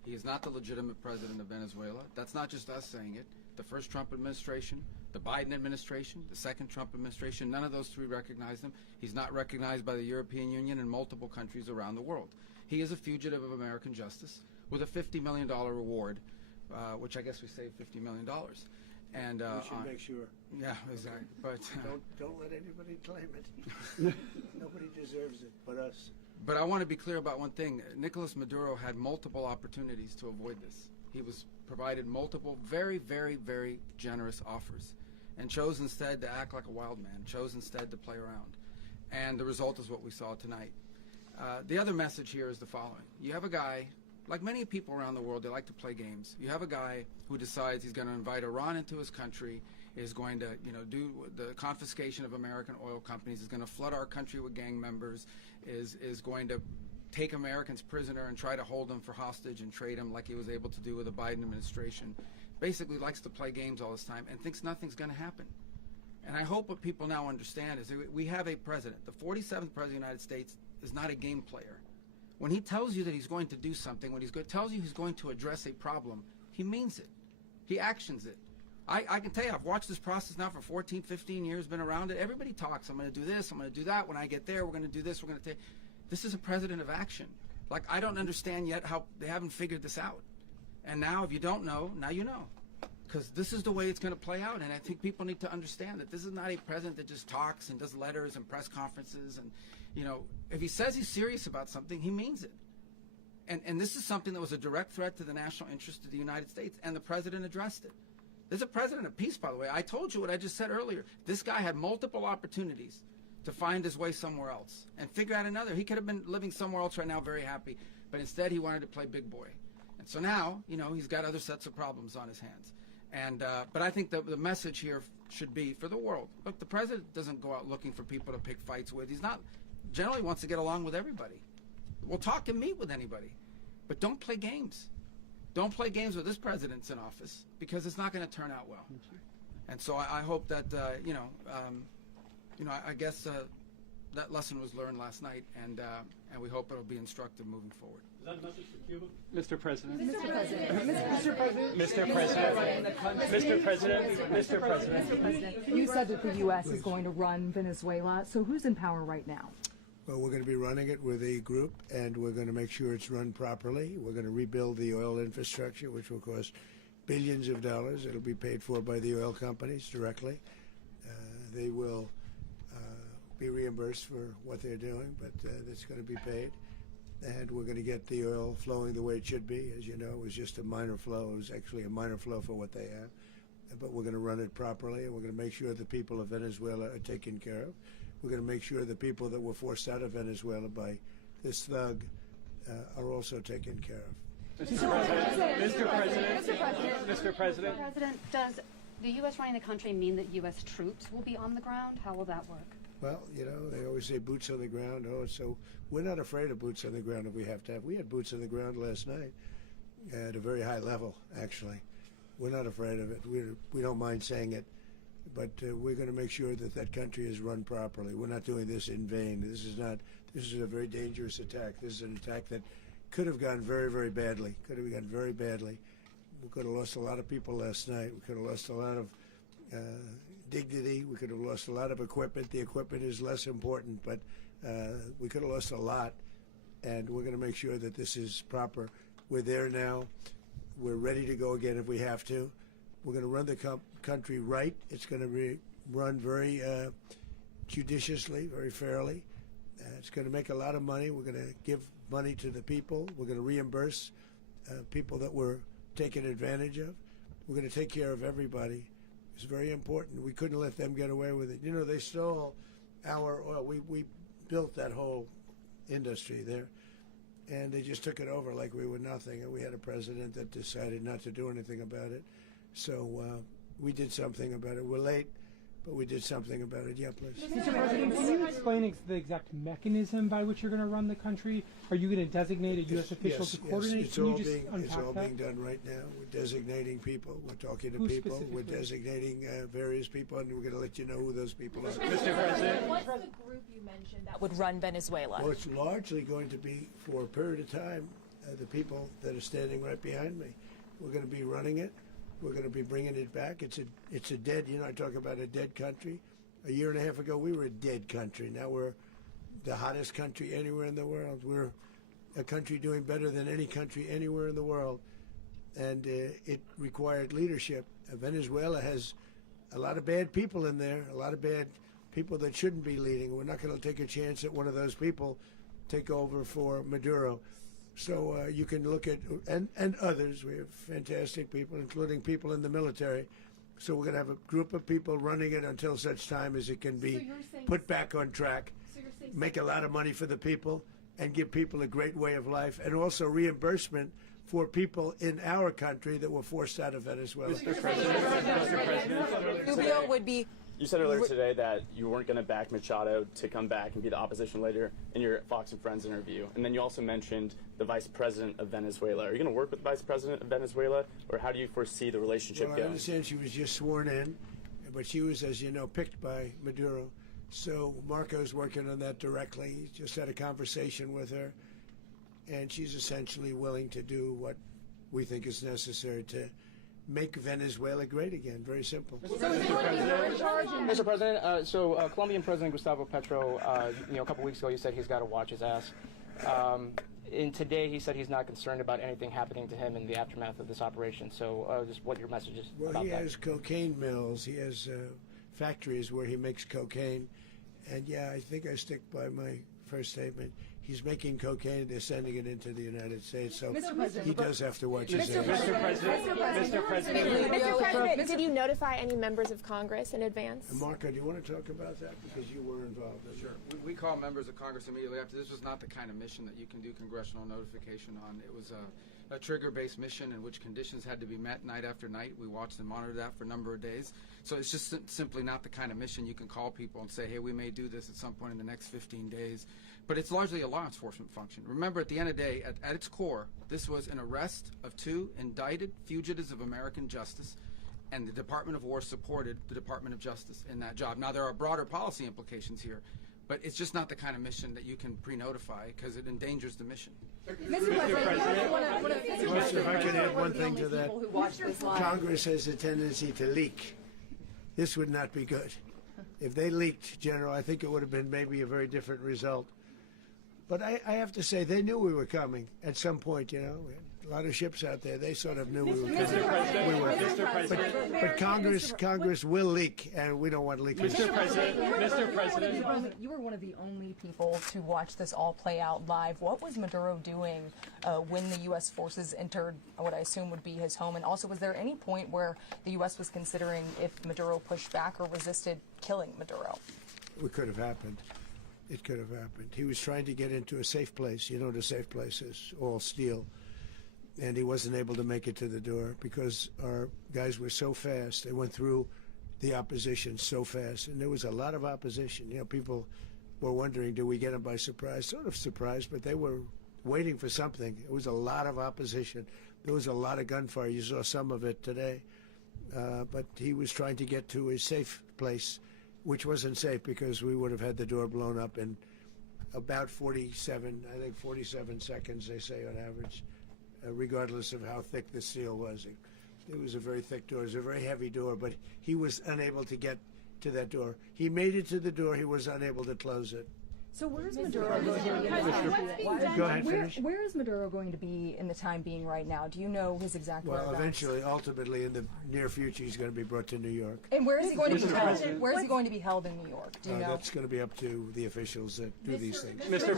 He is not the legitimate president of Venezuela. That's not just us saying it. The first Trump administration, the Biden administration, the second Trump administration, none of those three recognized him. He's not recognized by the European Union and multiple countries around the world. He is a fugitive of American justice with a $50 million reward, which I guess we saved $50 million. And We should make sure. yeah, exactly. But Don't let anybody claim it. Nobody deserves it but us. But I want to be clear about one thing. Nicolás Maduro had multiple opportunities to avoid this. He was provided multiple very, very, very generous offers and chose instead to act like a wild man, chose instead to play around. And the result is what we saw tonight. The other message here is the following. You have a guy, like many people around the world, they like to play games. You have a guy who decides he's going to invite Iran into his country, is going to, do the confiscation of American oil companies, is going to flood our country with gang members, is going to take Americans prisoner and try to hold them for hostage and trade them like he was able to do with the Biden administration. Basically likes to play games all this time and thinks nothing's going to happen. And I hope what people now understand is that we have a president. The 47th president of the United States is not a game player. When he tells you that he's going to do something, when he tells you he's going to address a problem, he means it. He actions it. I can tell you, I've watched this process now for 14, 15 years, been around it. Everybody talks. I'm going to do this. I'm going to do that. When I get there, we're going to do this. We're going to take. This is a president of action. Like, I don't understand yet how they haven't figured this out. And now, if you don't know, now you know. Because this is the way it's going to play out. And I think people need to understand that this is not a president that just talks and does letters and press conferences. And, if he says he's serious about something, he means it. And this is something that was a direct threat to the national interest of the United States. And the president addressed it. There's a president of peace, by the way. I told you what I just said earlier. This guy had multiple opportunities to find his way somewhere else and figure out another. He could have been living somewhere else right now very happy, but instead he wanted to play big boy. And so now, he's got other sets of problems on his hands. And but I think the message here should be for the world. Look, the president doesn't go out looking for people to pick fights with. He's not generally wants to get along with everybody. We'll talk and meet with anybody, but don't play games. Don't play games with this president's in office because it's not going to turn out well. And so I hope that I guess that lesson was learned last night, and we hope it'll be instructive moving forward. Is that a message for Cuba? Mr. President. Mr. President. Mr. President. You said that the U.S. is going to run Venezuela. So who's in power right now? Well, we're going to be running it with a group, and we're going to make sure it's run properly. We're going to rebuild the oil infrastructure, which will cost billions of dollars. It'll be paid for by the oil companies directly. They will be reimbursed for what they're doing, but it's going to be paid. And we're going to get the oil flowing the way it should be. As you know, it was just a minor flow. It was actually a minor flow for what they have. But we're going to run it properly, and we're going to make sure the people of Venezuela are taken care of. We're going to make sure the people that were forced out of Venezuela by this thug are also taken care of. Mr. President. Does the U.S. running the country mean that U.S. troops will be on the ground? How will that work? Well, they always say boots on the ground. So we're not afraid of boots on the ground if we have to have. We had boots on the ground last night at a very high level, actually. We're not afraid of it. We don't mind saying it. But we're going to make sure that that country is run properly. We're not doing this in vain. This is a very dangerous attack. This is an attack that could have gone very, very badly. Could have gone very badly. We could have lost a lot of people last night. We could have lost a lot of dignity. We could have lost a lot of equipment. The equipment is less important, but we could have lost a lot. And we're going to make sure that this is proper. We're there now. We're ready to go again if we have to. We're going to run the country right. It's going to be run very judiciously, very fairly. It's going to make a lot of money. We're going to give money to the people. We're going to reimburse people that were taken advantage of. We're going to take care of everybody. It's very important. We couldn't let them get away with it. They stole our oil. We built that whole industry there, and they just took it over like we were nothing. And we had a president that decided not to do anything about it. So we did something about it. We're late, but we did something about it. Yeah, please. Mr. President, can you explain the exact mechanism by which you're going to run the country? Are you going to designate a U.S. official to coordinate? It's all being done right now. We're designating people. We're talking to people. We're designating various people, and we're going to let you know who those people are. Mr. President. What's the group you mentioned that would run Venezuela? Well, it's largely going to be, for a period of time, the people that are standing right behind me. We're going to be running it. We're going to be bringing it back. It's a dead, I talk about a dead country. A year and a half ago, we were a dead country. Now we're the hottest country anywhere in the world. We're a country doing better than any country anywhere in the world. And it required leadership. Venezuela has a lot of bad people in there, a lot of bad people that shouldn't be leading. We're not going to take a chance that one of those people take over for Maduro. So you can look at, and others, we have fantastic people, including people in the military. So we're going to have a group of people running it until such time as it can be put back on track, make a lot of money for the people, and give people a great way of life, and also reimbursement for people in our country that were forced out of Venezuela. Mr. President, Rubio would be. you said earlier today that you weren't going to back Machado to come back and be the opposition leader in your Fox and Friends interview. And then you also mentioned the Vice President of Venezuela. Are you going to work with the Vice President of Venezuela, or how do you foresee the relationship Well, going? I understand she was just sworn in, but she was, as you know, picked by Maduro. So Marco's working on that directly. He just had a conversation with her, and she's essentially willing to do what we think is necessary to make Venezuela great again. Very simple. Mr. President, Colombian President Gustavo Petro, a couple weeks ago, he said he's got to watch his ass. And today he said he's not concerned about anything happening to him in the aftermath of this operation. So just what your message is Well, about he that. has cocaine mills. He has factories where he makes cocaine. And yeah, I think I stick by my first statement. He's making cocaine. They're sending it into the United States. So he does have to watch his ass. Mr. President, Did you notify any members of Congress in advance? Marco, do you want to talk about that? Because you were involved in it. Sure. We call members of Congress immediately after. This was not the kind of mission that you can do congressional notification on. It was a trigger-based mission in which conditions had to be met night after night. We watched and monitored that for a number of days. So it's just simply not the kind of mission you can call people and say, hey, we may do this at some point in the next 15 days. But it's largely a law enforcement function. Remember, at the end of the day, at its core, this was an arrest of 2 indicted fugitives of American justice, and the Department of War supported the Department of Justice in that job. Now, there are broader policy implications here, but it's just not the kind of mission that you can pre-notify because it endangers the mission. If I can add one thing to that, Congress has a tendency to leak. This would not be good. If they leaked, General, I think it would have been maybe a very different result. But I have to say, they knew we were coming at some point, We had a lot of ships out there. They sort of knew we were coming. But Congress will leak, and we don't want leakage. Mr. President, You were one of the only people to watch this all play out live. What was Maduro doing when the U.S. forces entered what I assume would be his home? And also, was there any point where the U.S. was considering if Maduro pushed back or resisted killing Maduro? It could have happened. It could have happened. He was trying to get into a safe place. The safe place is all steel. And he wasn't able to make it to the door because our guys were so fast. They went through the opposition so fast. And there was a lot of opposition. People were wondering, do we get them by surprise? Sort of surprised, but they were waiting for something. It was a lot of opposition. There was a lot of gunfire. You saw some of it today. But he was trying to get to a safe place, which wasn't safe because we would have had the door blown up in about 47 seconds, they say on average, regardless of how thick the steel was. It was a very thick door. It was a very heavy door, but he was unable to get to that door. He made it to the door. He was unable to close it. So where is Maduro going to be? Go ahead, finish. Where is Maduro going to be in the time being right now? Do you know his exact whereabouts? Well, eventually, ultimately, in the near future, he's going to be brought to New York. And where is he going to be held? Where is he going to be held in New York? Do you know? That's going to be up to the officials that do these things. Mr.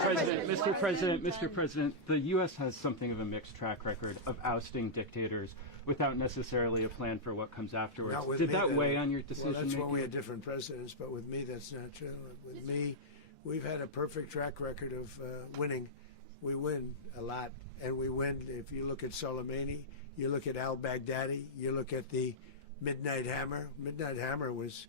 President, the U.S. has something of a mixed track record of ousting dictators without necessarily a plan for what comes afterwards. Not with Did me, that weigh on your decision Well, that's making? when we had different presidents, but with me, that's not true. With me, we've had a perfect track record of winning. We win a lot, and we win. If you look at Soleimani, you look at al-Baghdadi, you look at the Midnight Hammer. Midnight Hammer was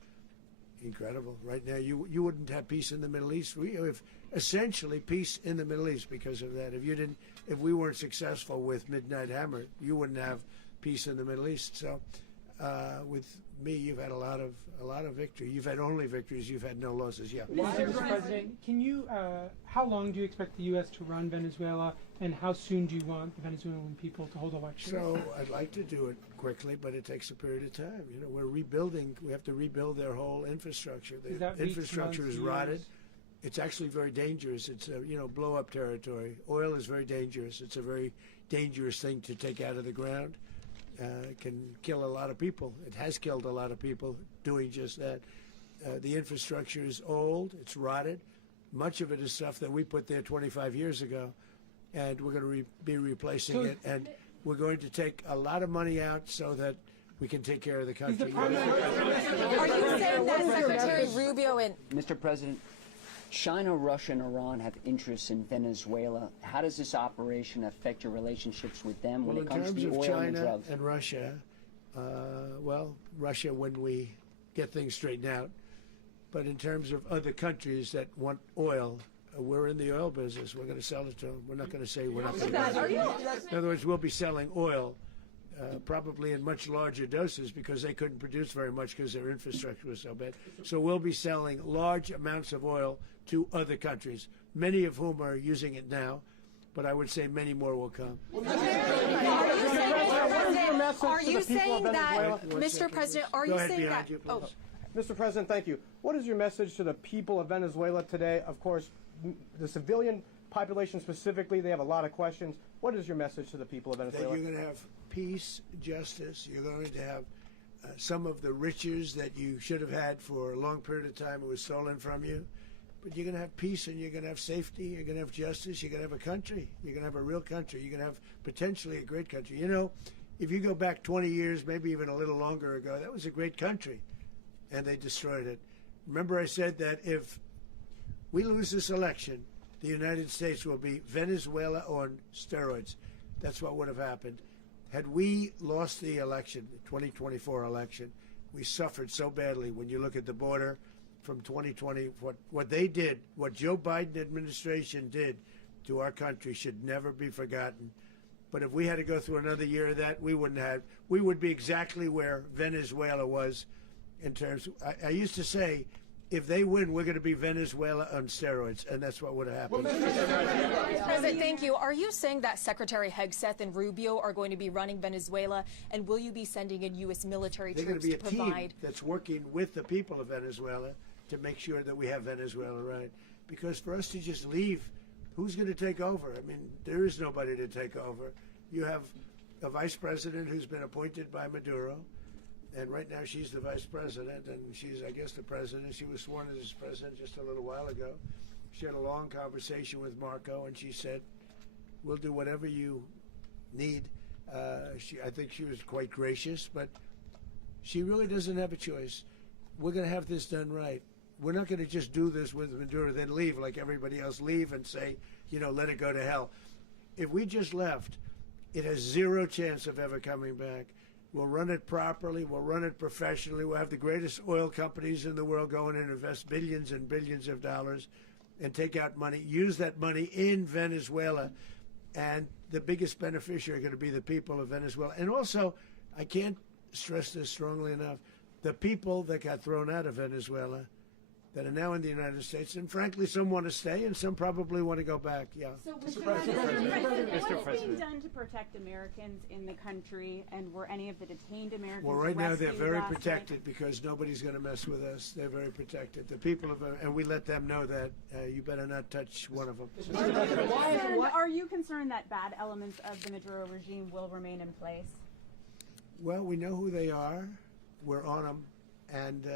incredible. Right now, you wouldn't have peace in the Middle East. We have essentially peace in the Middle East because of that. If we weren't successful with Midnight Hammer, you wouldn't have peace in the Middle East. So, with me, you've had a lot of victory. You've had only victories. You've had no losses. Yeah. Mr. President, can you? How long do you expect the U.S. to run Venezuela, and how soon do you want the Venezuelan people to hold elections? So I'd like to do it quickly, but it takes a period of time. You know, we're rebuilding. We have to rebuild their whole infrastructure. The infrastructure is rotted. It's actually very dangerous. It's blow-up territory. Oil is very dangerous. It's a very dangerous thing to take out of the ground. It can kill a lot of people. It has killed a lot of people doing just that. The infrastructure is old. It's rotted. Much of it is stuff that we put there 25 years ago, and we're going to be replacing it. And we're going to take a lot of money out so that we can take care of the country. Are you saying that Secretary Rubio and Mr. President, China, Russia, and Iran have interests in Venezuela. How does this operation affect your relationships with them when it comes to the oil and drugs? In terms of China and Russia, Russia when we get things straightened out. But in terms of other countries that want oil, we're in the oil business. We're going to sell it to them. We're not going to say we're not going to. In other words, we'll be selling oil. Probably in much larger doses because they couldn't produce very much because their infrastructure was so bad. So we'll be selling large amounts of oil to other countries, many of whom are using it now, but I would say many more will come. Are you saying that, Mr. President, are you saying that? Mr. President, thank you. What is your message to the people of Venezuela today? Of course, the civilian population specifically, they have a lot of questions. What is your message to the people of Venezuela? That you're going to have peace, justice. You're going to have some of the riches that you should have had for a long period of time. It was stolen from you. But you're going to have peace and you're going to have safety. You're going to have justice. You're going to have a country. You're going to have a real country. You're going to have potentially a great country. You know, if you go back 20 years, maybe even a little longer ago, that was a great country. And they destroyed it. Remember I said that if we lose this election, the United States will be Venezuela on steroids. That's what would have happened. Had we lost the election, the 2024 election, we suffered so badly. When you look at the border from 2020, what they did, what Joe Biden administration did to our country should never be forgotten. But if we had to go through another year of that, we would be exactly where Venezuela was in terms. I used to say, if they win, we're going to be Venezuela on steroids, and that's what would have happened. President, thank you. Are you saying that Secretary Hegseth and Rubio are going to be running Venezuela, and will you be sending in U.S. military troops to provide? They're going to be a team that's working with the people of Venezuela to make sure that we have Venezuela right. Because for us to just leave, who's going to take over? I mean, there is nobody to take over. You have a vice president who's been appointed by Maduro. And right now she's the vice president, and she's, I guess, the president. She was sworn as president just a little while ago. She had a long conversation with Marco, and she said, we'll do whatever you need. I think she was quite gracious, but she really doesn't have a choice. We're going to have this done right. We're not going to just do this with Maduro, then leave like everybody else, leave and say, let it go to hell. If we just left, it has zero chance of ever coming back. We'll run it properly. We'll run it professionally. We'll have the greatest oil companies in the world go in and invest billions and billions of dollars and take out money, use that money in Venezuela. And the biggest beneficiary are going to be the people of Venezuela. And also, I can't stress this strongly enough, the people that got thrown out of Venezuela that are now in the United States, and frankly, some want to stay, and some probably want to go back. Yeah. So, Mr. President, what is being done to protect Americans in the country, and were any of the detained Americans Well, right now they're very last protected night? because nobody's going to mess with us. They're very protected. The people of, and we let them know that you better not touch one of them. Are you concerned that bad elements of the Maduro regime will remain in place? Well, we know who they are. We're on them, and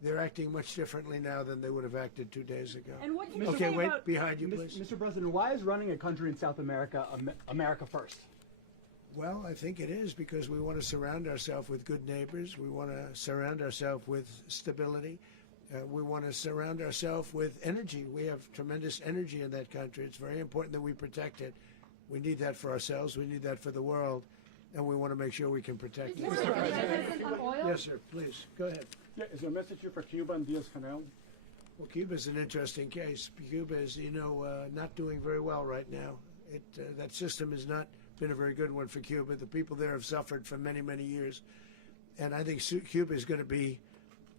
they're acting much differently now than they would have acted 2 days ago. And what can you okay, say wait, about behind you, please. Mr. President, why is running a country in South America America first? Well, I think it is because we want to surround ourselves with good neighbors. We want to surround ourselves with stability. We want to surround ourselves with energy. We have tremendous energy in that country. It's very important that we protect it. We need that for ourselves. We need that for the world. And we want to make sure we can protect it. Yes, sir. Please, go ahead. Yeah, is there a message here for Cuba and Diaz-Canel? Well, Cuba is an interesting case. Cuba is, not doing very well right now. That system has not been a very good one for Cuba. The people there have suffered for many, many years. And I think Cuba is going to be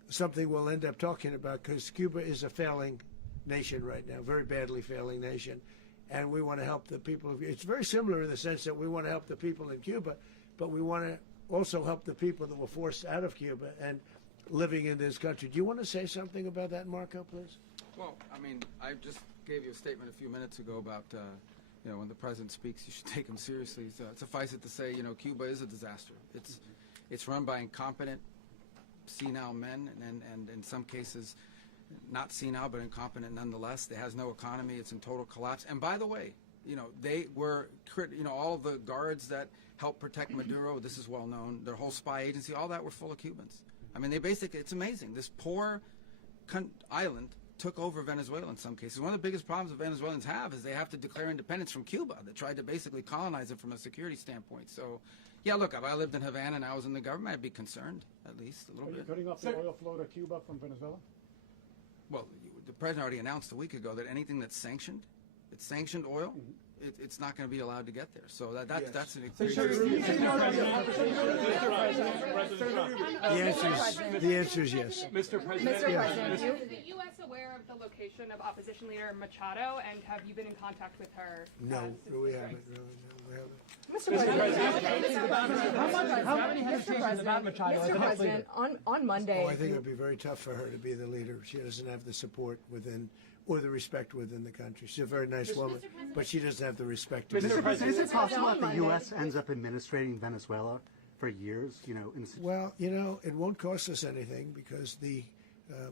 something we'll end up talking about, because Cuba is a failing nation right now, very badly failing nation. And we want to help the people of, it's very similar in the sense that we want to help the people in Cuba, but we want to also help the people that were forced out of Cuba and living in this country. Do you want to say something about that, Marco, please? Well, I mean, I just gave you a statement a few minutes ago about, you know, when the president speaks, you should take him seriously. So, suffice it to say, you know, Cuba is a disaster. It's run by incompetent, senile men, and in some cases, not senile, but incompetent nonetheless. It has no economy. It's in total collapse. And by the way, you know, they were, you know, all of the guards that helped protect Maduro, this is well known, their whole spy agency, all that were full of Cubans. I mean, they basically, it's amazing. This poor island took over Venezuela in some cases. One of the biggest problems that Venezuelans have is they have to declare independence from Cuba. They tried to basically colonize it from a security standpoint. So, yeah, look, if I lived in Havana and I was in the government, I'd be concerned, at least a little bit. Are you cutting off the oil flow to Cuba from Venezuela? Well, the president already announced a week ago that anything that's sanctioned, it's sanctioned oil, it's not going to be allowed to get there. So that's an The answer is yes. Mr. President. Mr. President, is the U.S. aware of the location of opposition leader Machado, and have you been in contact with her? No, we haven't. No, we haven't. Mr. President, on Monday. I think it would be very tough for her to be the leader. She doesn't have the support within, or the respect within the country. She's a very nice woman, but she doesn't have the respect. Mr. President, is it possible that the U.S. ends up administrating Venezuela for years? You know, well, you know, it won't cost us anything because the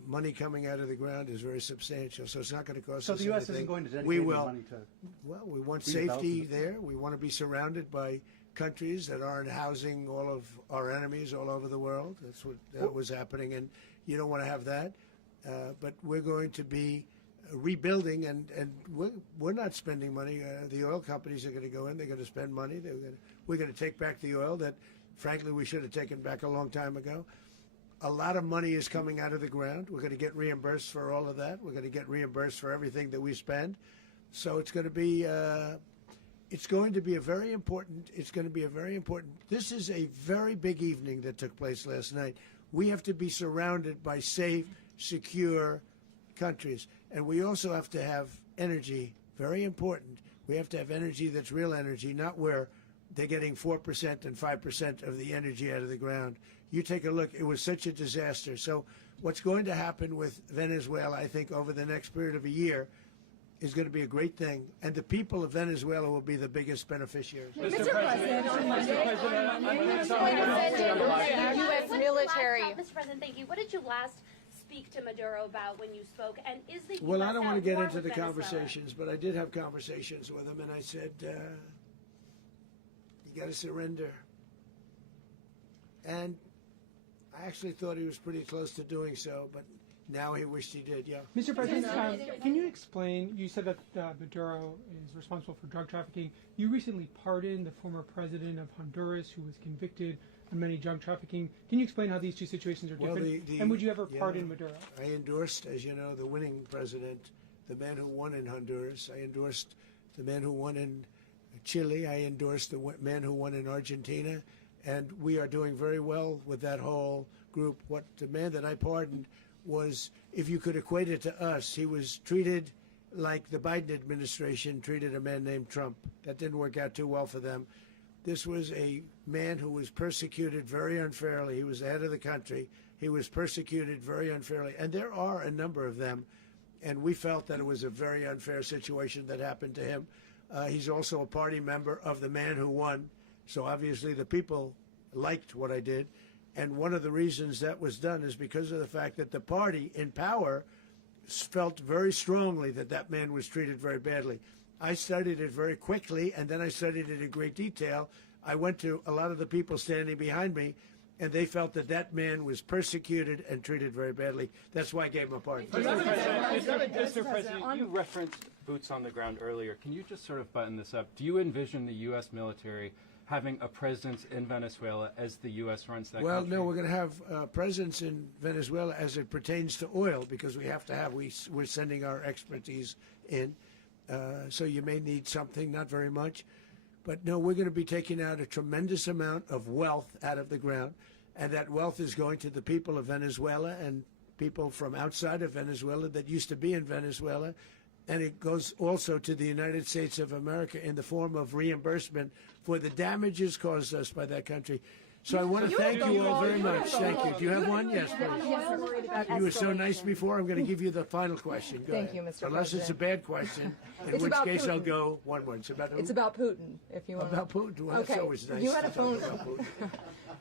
money coming out of the ground is very substantial, so it's not going to cost us anything. So the U.S. isn't going to dedicate any money to... Well, we want safety there. We want to be surrounded by countries that aren't housing all of our enemies all over the world. That's what was happening, and you don't want to have that. But we're going to be rebuilding, and we're not spending money. The oil companies are going to go in. They're going to spend money. We're going to take back the oil that, frankly, we should have taken back a long time ago. A lot of money is coming out of the ground. We're going to get reimbursed for all of that. We're going to get reimbursed for everything that we spend. So it's going to be a very important. This is a very big evening that took place last night. We have to be surrounded by safe, secure countries, and we also have to have energy. Very important. We have to have energy that's real energy, not where they're getting 4% and 5% of the energy out of the ground. You take a look. It was such a disaster. So what's going to happen with Venezuela, I think, over the next period of a year is going to be a great thing. And the people of Venezuela will be the biggest beneficiaries. Mr. President, on Monday, U.S. military. Mr. President, thank you. What did you last speak to Maduro about when you spoke? And is the Well, US I don't want to at get war into with the Venezuela? conversations, but I did have conversations with him, and I said, you got to surrender. And I actually thought he was pretty close to doing so, but now he wished he did, yeah. Mr. President, can you explain, you said that Maduro is responsible for drug trafficking. You recently pardoned the former president of Honduras who was convicted on many drug trafficking. Can you explain how these two situations are different? And would you ever pardon Maduro? I endorsed, as you know, the winning president, the man who won in Honduras. I endorsed the man who won in Chile. I endorsed the man who won in Argentina. And we are doing very well with that whole group. What the man that I pardoned was, if you could equate it to us, he was treated like the Biden administration treated a man named Trump. That didn't work out too well for them. This was a man who was persecuted very unfairly. He was the head of the country. He was persecuted very unfairly. And there are a number of them. And we felt that it was a very unfair situation that happened to him. He's also a party member of the man who won. So obviously the people liked what I did. And one of the reasons that was done is because of the fact that the party in power felt very strongly that that man was treated very badly. I studied it very quickly, and then I studied it in great detail. I went to a lot of the people standing behind me, and they felt that that man was persecuted and treated very badly. That's why I gave him a pardon. Mr. President, you referenced boots on the ground earlier. Can you just sort of button this up? Do you envision the U.S. military having a presence in Venezuela as the U.S. runs that country? No, we're going to have a presence in Venezuela as it pertains to oil, because we have to have, we're sending our expertise in. So you may need something, not very much. But no, we're going to be taking out a tremendous amount of wealth out of the ground. and that wealth is going to the people of Venezuela and people from outside of Venezuela that used to be in Venezuela. And it goes also to the United States of America in the form of reimbursement for the damages caused us by that country. So I want to thank you all very much. Thank you. Do you have one? Yes, please. You were so nice before. I'm going to give you the final question. Go Thank ahead. you, Mr. Unless it's a President. bad question, in It's which about case I'll Putin. go one word. It's about who? It's about Putin, if you want. About Putin. Well, Okay. that's always nice. You had a to talk phone. about Putin.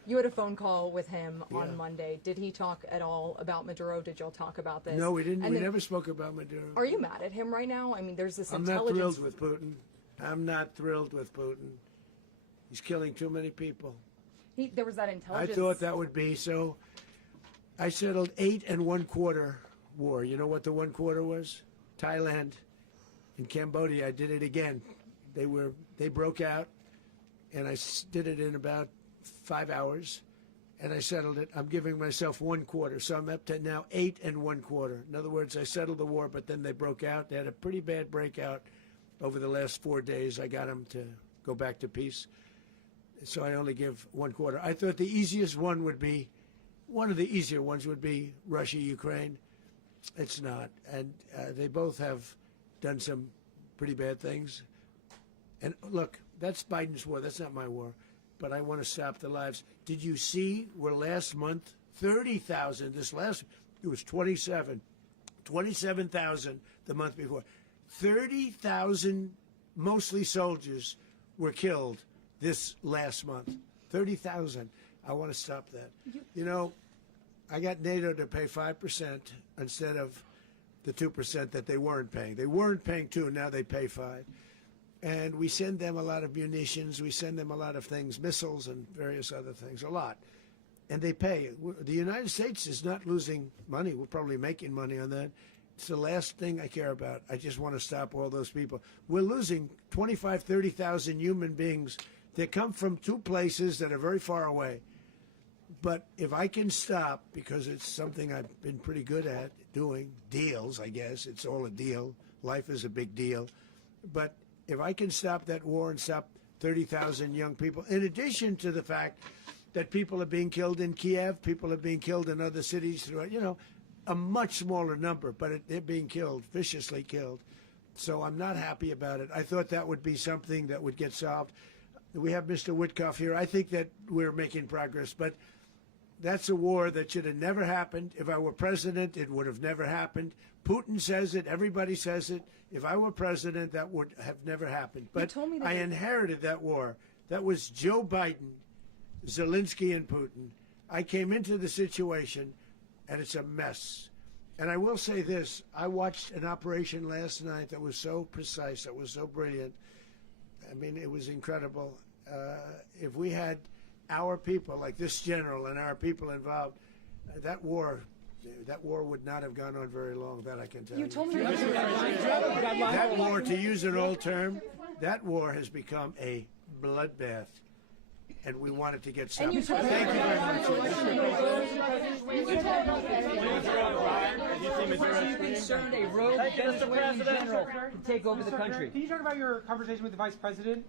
You had a phone call with him Yeah. on Monday. Did he talk at all about Maduro? Did y'all talk about this? No, we didn't. And We then- never spoke about Maduro. Are you mad at him right now? I mean, there's this I'm not intelligence. thrilled with Putin. I'm not thrilled with Putin. He's killing too many people. There was that I intelligence. thought that would be so. I settled 8 1/4 war. You know what the 1/4 was? Thailand and Cambodia. I did it again. They broke out, and I did it in about 5 hours, and I settled it. I'm giving myself 1/4, so I'm up to now 8 1/4. In other words, I settled the war, but then they broke out. They had a pretty bad breakout over the last 4 days. I got them to go back to peace. So I only give 1/4. I thought the easiest one would be, one of the easier ones would be Russia, Ukraine. It's not. And they both have done some pretty bad things. And look, that's Biden's war. That's not my war. But I want to stop the lives. Did you see where last month, 30,000, it was 27,000 the month before. 30,000, mostly soldiers, were killed this last month. 30,000. I want to stop that. You know, I got NATO to pay 5% instead of the 2% that they weren't paying. They weren't paying 2, now they pay 5. And we send them a lot of munitions, we send them a lot of things, missiles and various other things, a lot. And they pay. The United States is not losing money. We're probably making money on that. It's the last thing I care about. I just want to stop all those people. We're losing 25, 30,000 human beings that come from 2 places that are very far away. But if I can stop, because it's something I've been pretty good at doing, deals, I guess. It's all a deal. Life is a big deal. But if I can stop that war and stop 30,000 young people, in addition to the fact that people are being killed in Kiev, people are being killed in other cities throughout, you know, a much smaller number, but they're being killed, viciously killed. So I'm not happy about it. I thought that would be something that would get solved. We have Mr. Witkoff here. I think that we're making progress, but that's a war that should have never happened. If I were president, it would have never happened. Putin says it. Everybody says it. If I were president, that would have never happened. But I inherited that war. That was Joe Biden, Zelensky, and Putin. I came into the situation, and it's a mess. And I will say this. I watched an operation last night that was so precise, that was so brilliant. I mean, it was incredible. If we had our people, like this general and our people involved, that war would not have gone on very long, that I can tell you. You told me that war, to use an old term, that war has become a bloodbath, and we want it to get stopped. Thank you very much. Are you concerned a rogue Venezuelan general to take over the country? Can you talk about your conversation with the vice president?